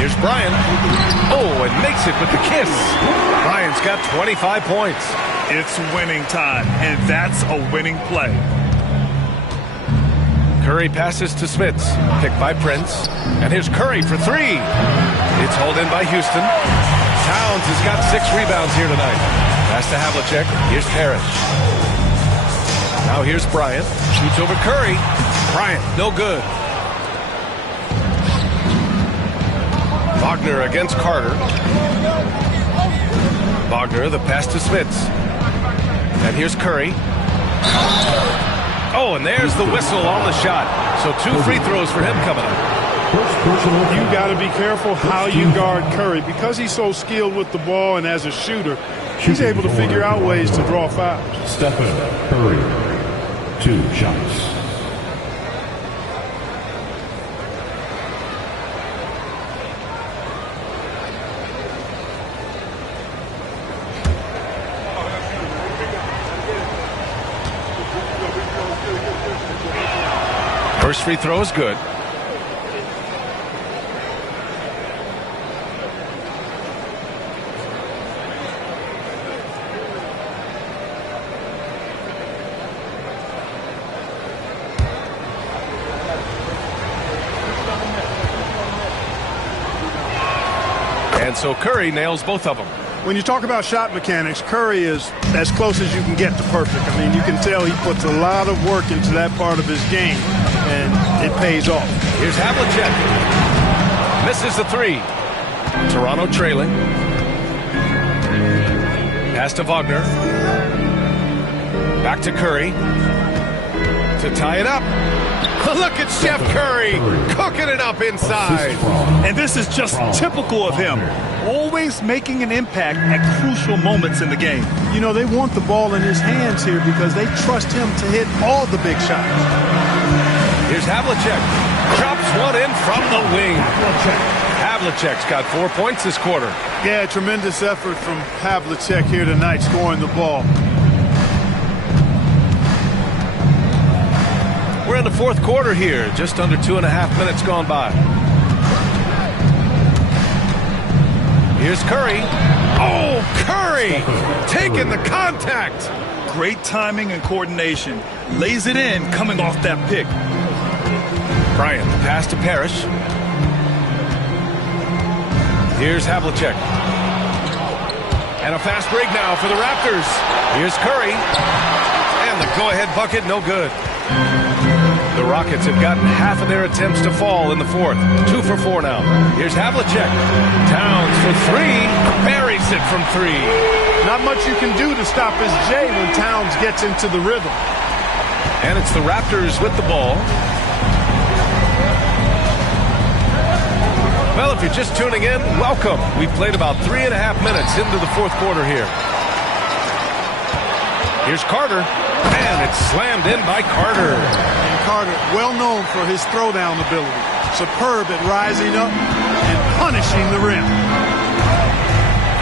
Here's Bryant. Oh, and makes it with the kiss. Bryant's got 25 points. It's winning time, and that's a winning play. Curry passes to Smits. Picked by Prince. And here's Curry for 3. It's hauled in by Houston. Towns has got 6 rebounds here tonight. Pass to Havlicek. Here's Parrish. Now here's Bryant. Shoots over Curry. Bryant, no good. Wagner against Carter. Wagner, the pass to Smits. And here's Curry. Oh, and there's the whistle on the shot. So 2 free throws for him coming up. You got to be careful how you guard Curry. Because he's so skilled with the ball and as a shooter, he's able to figure out ways to draw fouls. Stephen Curry, 2 shots. First free throw is good. And so Curry nails both of them. When you talk about shot mechanics, Curry is as close as you can get to perfect. I mean, you can tell he puts a lot of work into that part of his game, and it pays off. Here's Havlicek. Misses the 3. Toronto trailing. Pass to Wagner. Back to Curry. To tie it up. Look at Chef Curry cooking it up inside. And this is just typical of him. Always making an impact at crucial moments in the game. You know, they want the ball in his hands here because they trust him to hit all the big shots. Here's Havlicek. Drops one in from the wing. Havlicek's got 4 points this quarter. Yeah, tremendous effort from Havlicek here tonight, scoring the ball. We're in the fourth quarter here, just under 2.5 minutes gone by. Here's Curry. Oh, Curry taking the contact. Great timing and coordination. Lays it in coming off that pick. Bryant, pass to Parrish. Here's Havlicek. And a fast break now for the Raptors. Here's Curry. And the go-ahead bucket, no good. The Rockets have gotten half of their attempts to fall in the fourth. 2 for 4 now. Here's Havlicek. Towns for 3. Buries it from 3. Not much you can do to stop his J when Towns gets into the rhythm. And it's the Raptors with the ball. Well, if you're just tuning in, welcome. We've played about 3.5 minutes into the fourth quarter here. Here's Carter. And it's slammed in by Carter. And Carter, well known for his throwdown ability. Superb at rising up and punishing the rim.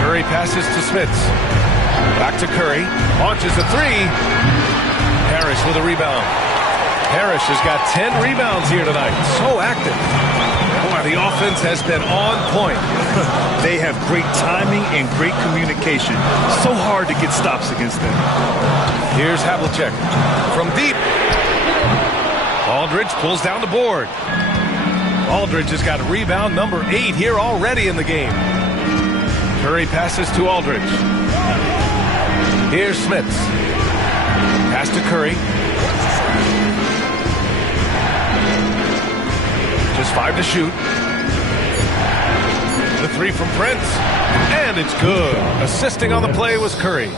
Curry passes to Smits. Back to Curry. Launches a 3. Parrish with a rebound. Parrish has got 10 rebounds here tonight. So active. Boy, the offense has been on point. They have great timing and great communication. So hard to get stops against them. Here's Havlicek from deep. Aldridge pulls down the board. Aldridge has got rebound number 8 here already in the game. Curry passes to Aldridge. Here's Smits. Pass to Curry. Just 5 to shoot. The 3 from Prince. And it's good. Assisting on the play was Curry.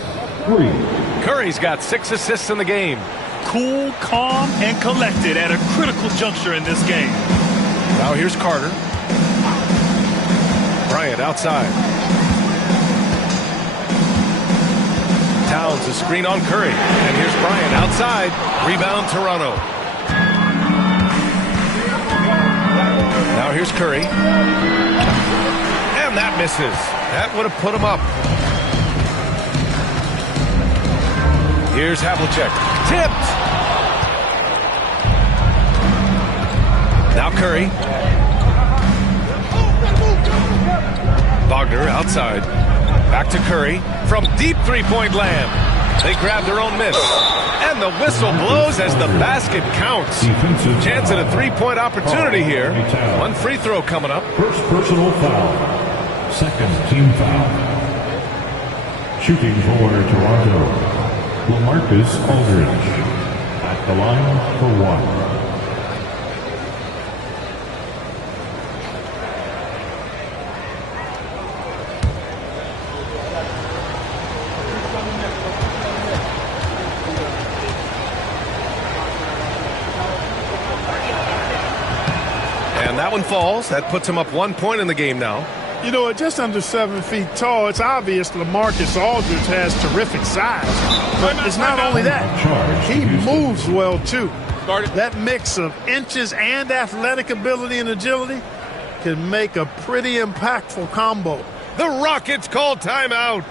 Curry's got 6 assists in the game. Cool, calm, and collected at a critical juncture in this game. Now here's Carter. Bryant outside. Towns a screen on Curry. And here's Bryant outside. Rebound Toronto. Now here's Curry. And that misses. That would have put him up. Here's Havlicek. Tipped. Now Curry. Bogner outside. Back to Curry. From deep three-point land. They grab their own miss. And the whistle blows as the basket counts. Chance at a three-point opportunity here. One free throw coming up. First personal foul. Second team foul. Shooting for Toronto, LaMarcus Aldridge. At the line for 1. That one falls. That puts him up 1 point in the game now. You know, at just under 7 feet tall, it's obvious LaMarcus Aldridge has terrific size. But it's not only that. He moves well, too. That mix of inches and athletic ability and agility can make a pretty impactful combo. The Rockets call timeout.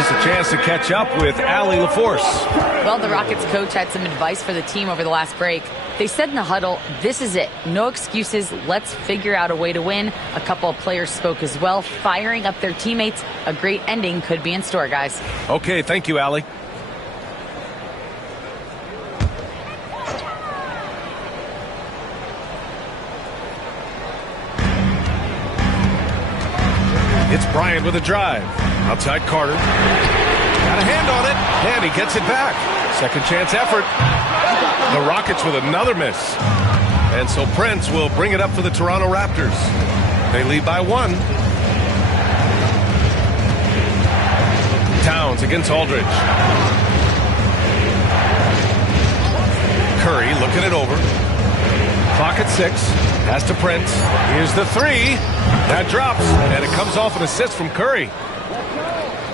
us a chance to catch up with Allie LaForce. Well, the Rockets coach had some advice for the team over the last break. They said in the huddle, this is it. No excuses. Let's figure out a way to win. A couple of players spoke as well, firing up their teammates. A great ending could be in store, guys. Okay, thank you, Allie. It's Bryant with a drive. Outside Carter. Got a hand on it, and he gets it back. Second chance effort. The Rockets with another miss. And so Prince will bring it up for the Toronto Raptors. They lead by 1. Towns against Aldridge. Curry looking it over. Clock at 6. Pass to Prince. Here's the 3. That drops, and it comes off an assist from Curry.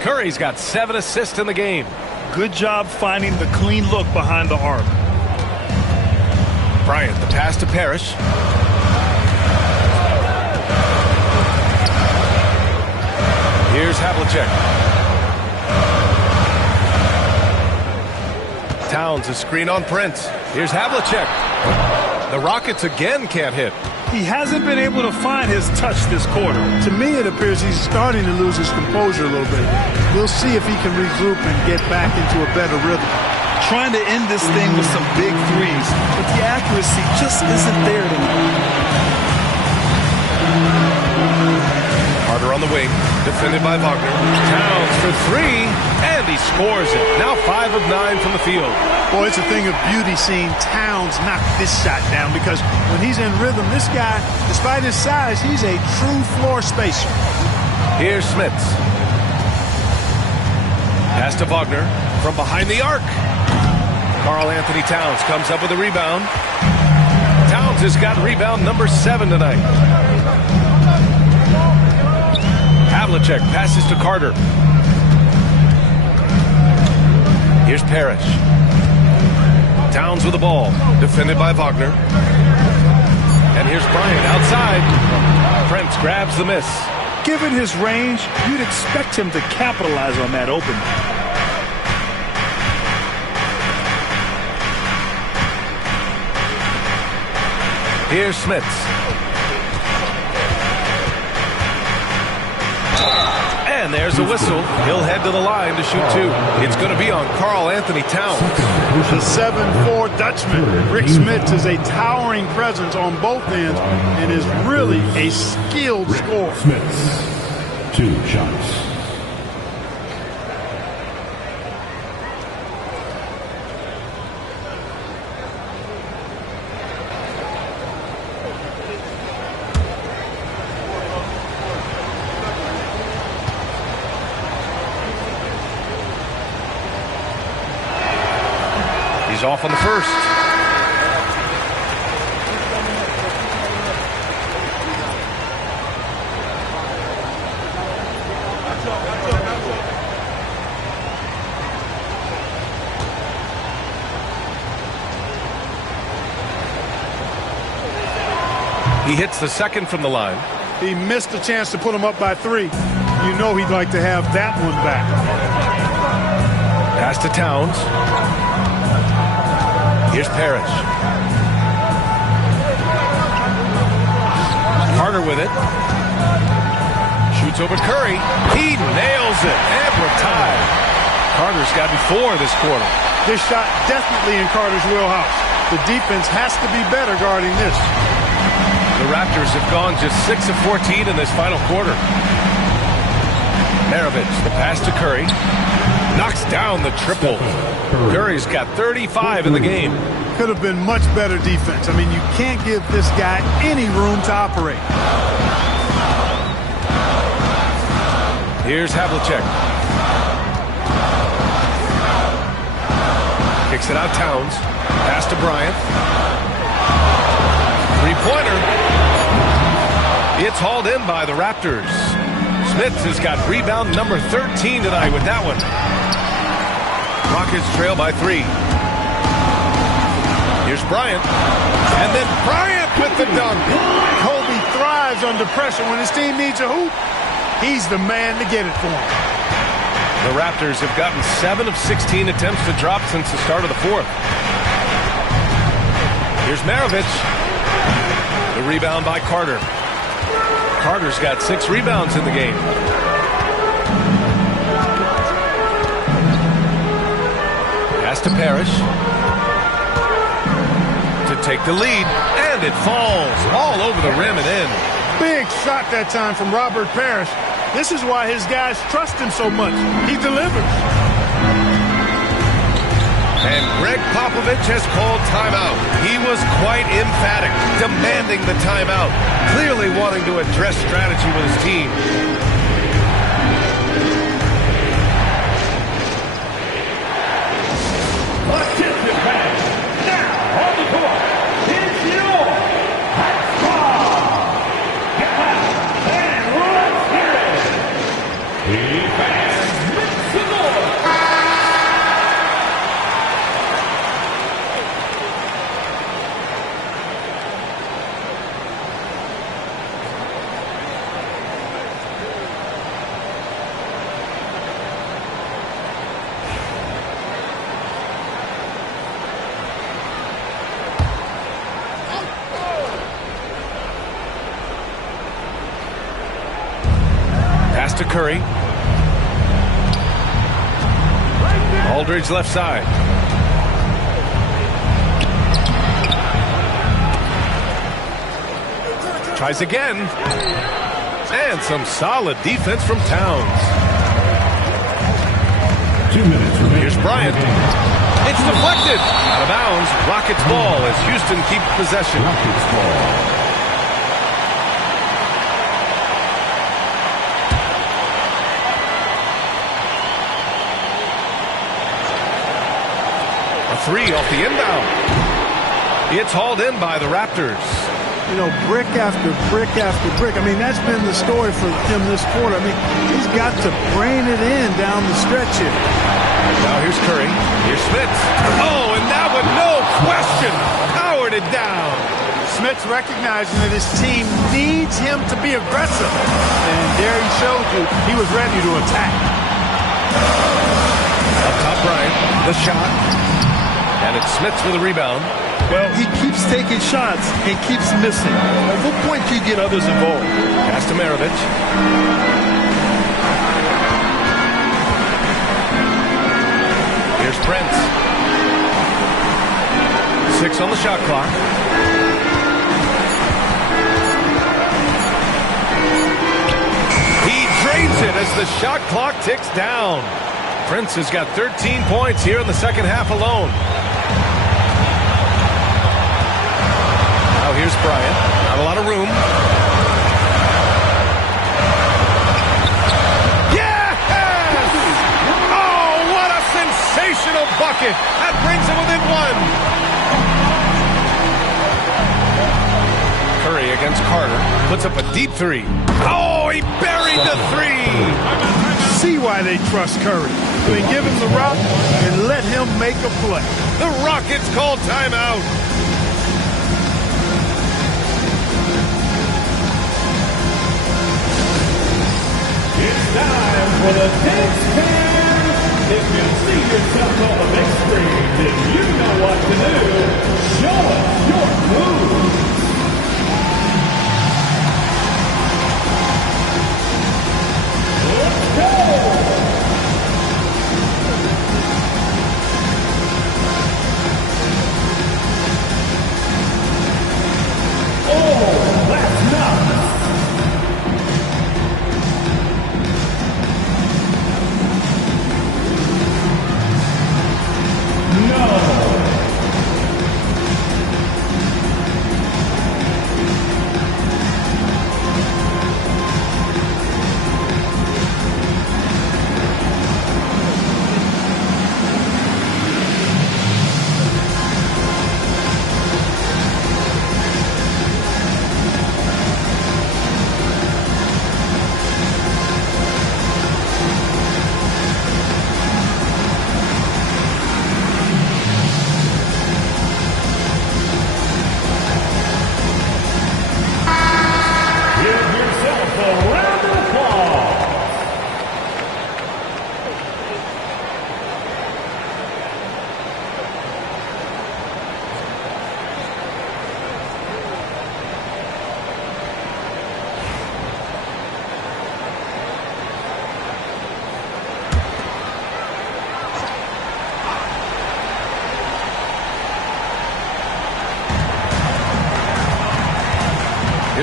Curry's got 7 assists in the game. Good job finding the clean look behind the arc. Bryant, the pass to Parrish. Here's Havlicek. Towns, a screen on Prince. Here's Havlicek. The Rockets again can't hit. He hasn't been able to find his touch this quarter. To me, it appears he's starting to lose his composure a little bit. We'll see if he can regroup and get back into a better rhythm. Trying to end this thing with some big threes, but the accuracy just isn't there tonight. Carter on the wing, defended by Wagner. Towns for 3, and he scores it. Now 5 of 9 from the field. Boy, it's a thing of beauty seeing Towns knock this shot down, because when he's in rhythm, this guy, despite his size, he's a true floor spacer. Here's Smits. Pass to Wagner from behind the arc. Karl Anthony Towns comes up with a rebound. Towns has got rebound number 7 tonight. Havlicek passes to Carter. Here's Parrish. Towns with the ball, defended by Wagner. And here's Bryant outside. Prince grabs the miss. Given his range, you'd expect him to capitalize on that open. Here's Smits. And there's a whistle. He'll head to the line to shoot 2. It's going to be on Karl Anthony Towns. The 7'4" Dutchman, Rick Smits, is a towering presence on both ends and is really a skilled scorer. Smits, 2 shots. He's off on the first. He hits the second from the line. He missed a chance to put him up by 3. You know he'd like to have that one back. Pass to Towns. Here's Parrish. Carter with it. Shoots over Curry. He nails it. And we're tied. Carter's gotten 4 this quarter. This shot definitely in Carter's wheelhouse. The defense has to be better guarding this. The Raptors have gone just 6 of 14 in this final quarter. Maravich, the pass to Curry. Knocks down the triple. Curry's got 35 in the game. Could have been much better defense. I mean, you can't give this guy any room to operate. Here's Havlicek. Kicks it out Towns. Pass to Bryant. Three-pointer. It's hauled in by the Raptors. Smits has got rebound number 13 tonight with that one. Rockets trail by 3. Here's Bryant. And then Bryant with the dunk. Kobe thrives under pressure. When his team needs a hoop, he's the man to get it for him. The Raptors have gotten 7 of 16 attempts to drop since the start of the fourth. Here's Maravich. The rebound by Carter. Carter's got 6 rebounds in the game. Pass to Parrish. To take the lead, and it falls all over the rim and in. Big shot that time from Robert Parrish. This is why his guys trust him so much. He delivers. And Greg Popovich has called timeout. He was quite emphatic, demanding the timeout, clearly wanting to address strategy with his team. Attention fans, now on the court, it's your high squad. Get out and let's hear it. Defense, make some noise. To Curry. Aldridge left side. Tries again. And some solid defense from Towns. 2 minutes remaining. Here's Bryant. It's deflected. Out of bounds. Rockets ball as Houston keeps possession. Rockets ball. Three off the inbound. It's hauled in by the Raptors. You know, brick after brick after brick. I mean, that's been the story for him this quarter. I mean, he's got to brain it in down the stretch here. Now here's Curry. Here's Smith. Oh, and that one, no question, powered it down. Smith's recognizing that his team needs him to be aggressive. And there he showed you he was ready to attack. Up top right, the shot. And it's Smith for the rebound. Well, he keeps taking shots and keeps missing. At what point do you get others involved? Pass to Maravich. Here's Prince. 6 on the shot clock. He drains it as the shot clock ticks down. Prince has got 13 points here in the second half alone. Now here's Bryant. Not a lot of room. Yes! Oh, what a sensational bucket. That brings him within 1. Curry against Carter. Puts up a deep 3. Oh, he buried the 3. See why they trust Curry. I mean, give him the rock and let him make a play. The Rockets call timeout. It's time for the dance cam. If you see yourself on the big screen, then you know what to do. Show us your moves. Let's go. Oh, that's nuts.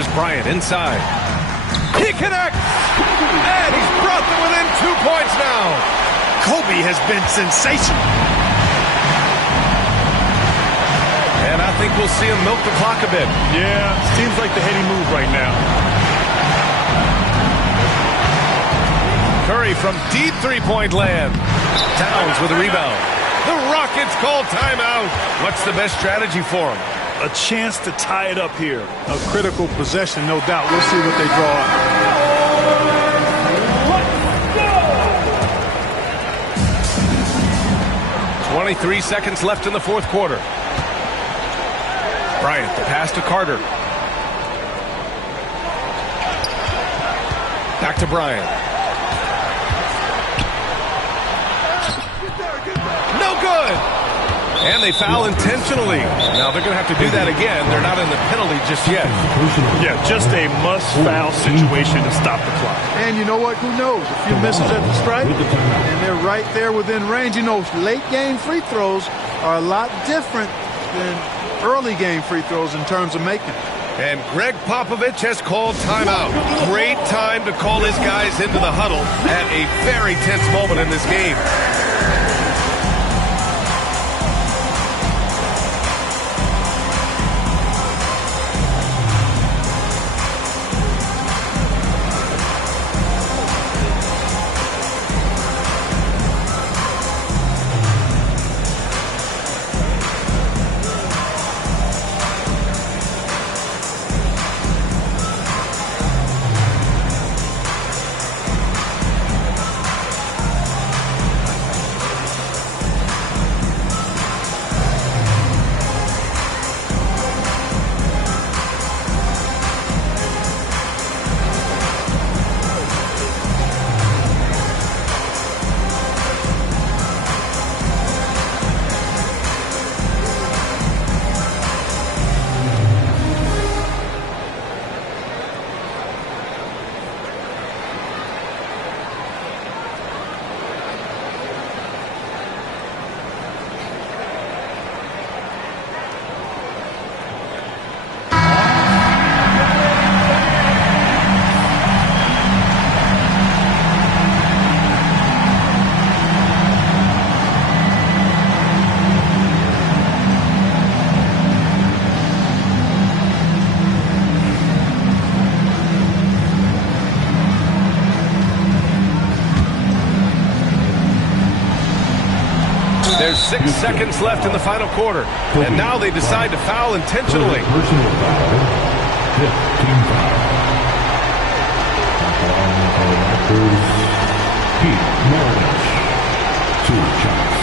Here's Bryant inside. He connects! And he's brought them within 2 points now. Kobe has been sensational. And I think we'll see him milk the clock a bit. Yeah, seems like the heady move right now. Curry from deep three-point land. Towns with a rebound. The Rockets call timeout. What's the best strategy for them? A chance to tie it up here. A critical possession, no doubt. We'll see what they draw up. 23 seconds left in the fourth quarter. Bryant, the pass to Carter. Back to Bryant. No good! And they foul intentionally. Now they're going to have to do that again. They're not in the penalty just yet. Yeah, just a must-foul situation to stop the clock. And you know what? Who knows? A few misses at the stripe, and they're right there within range. You know, late-game free throws are a lot different than early-game free throws in terms of making. And Greg Popovich has called timeout. Great time to call his guys into the huddle at a very tense moment in this game. There's 6 seconds left in the final quarter. And now they decide to foul intentionally. Personal foul. 15 foul. Raptors. Pete Maravich. 2 shots.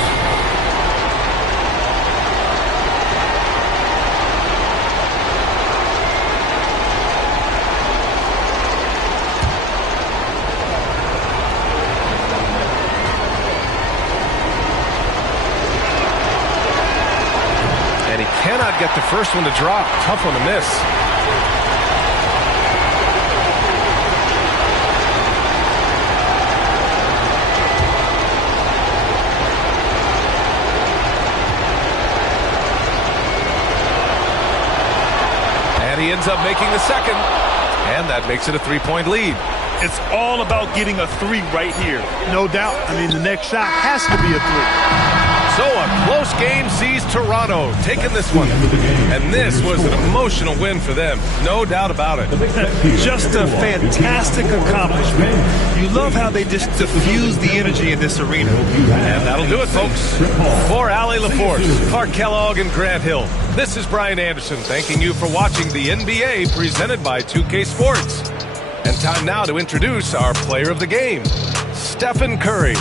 Cannot get the first one to drop. Tough one to miss. And he ends up making the second. And that makes it a 3-point lead. It's all about getting a 3 right here. No doubt. I mean, the next shot has to be a 3. So a close game sees Toronto taking this one. And this was an emotional win for them. No doubt about it. Just a fantastic accomplishment. You love how they just diffuse the energy in this arena. And that'll do it, folks. For Allie LaForce, Clark Kellogg, and Grant Hill, this is Brian Anderson thanking you for watching the NBA presented by 2K Sports. And time now to introduce our player of the game, Stephen Curry.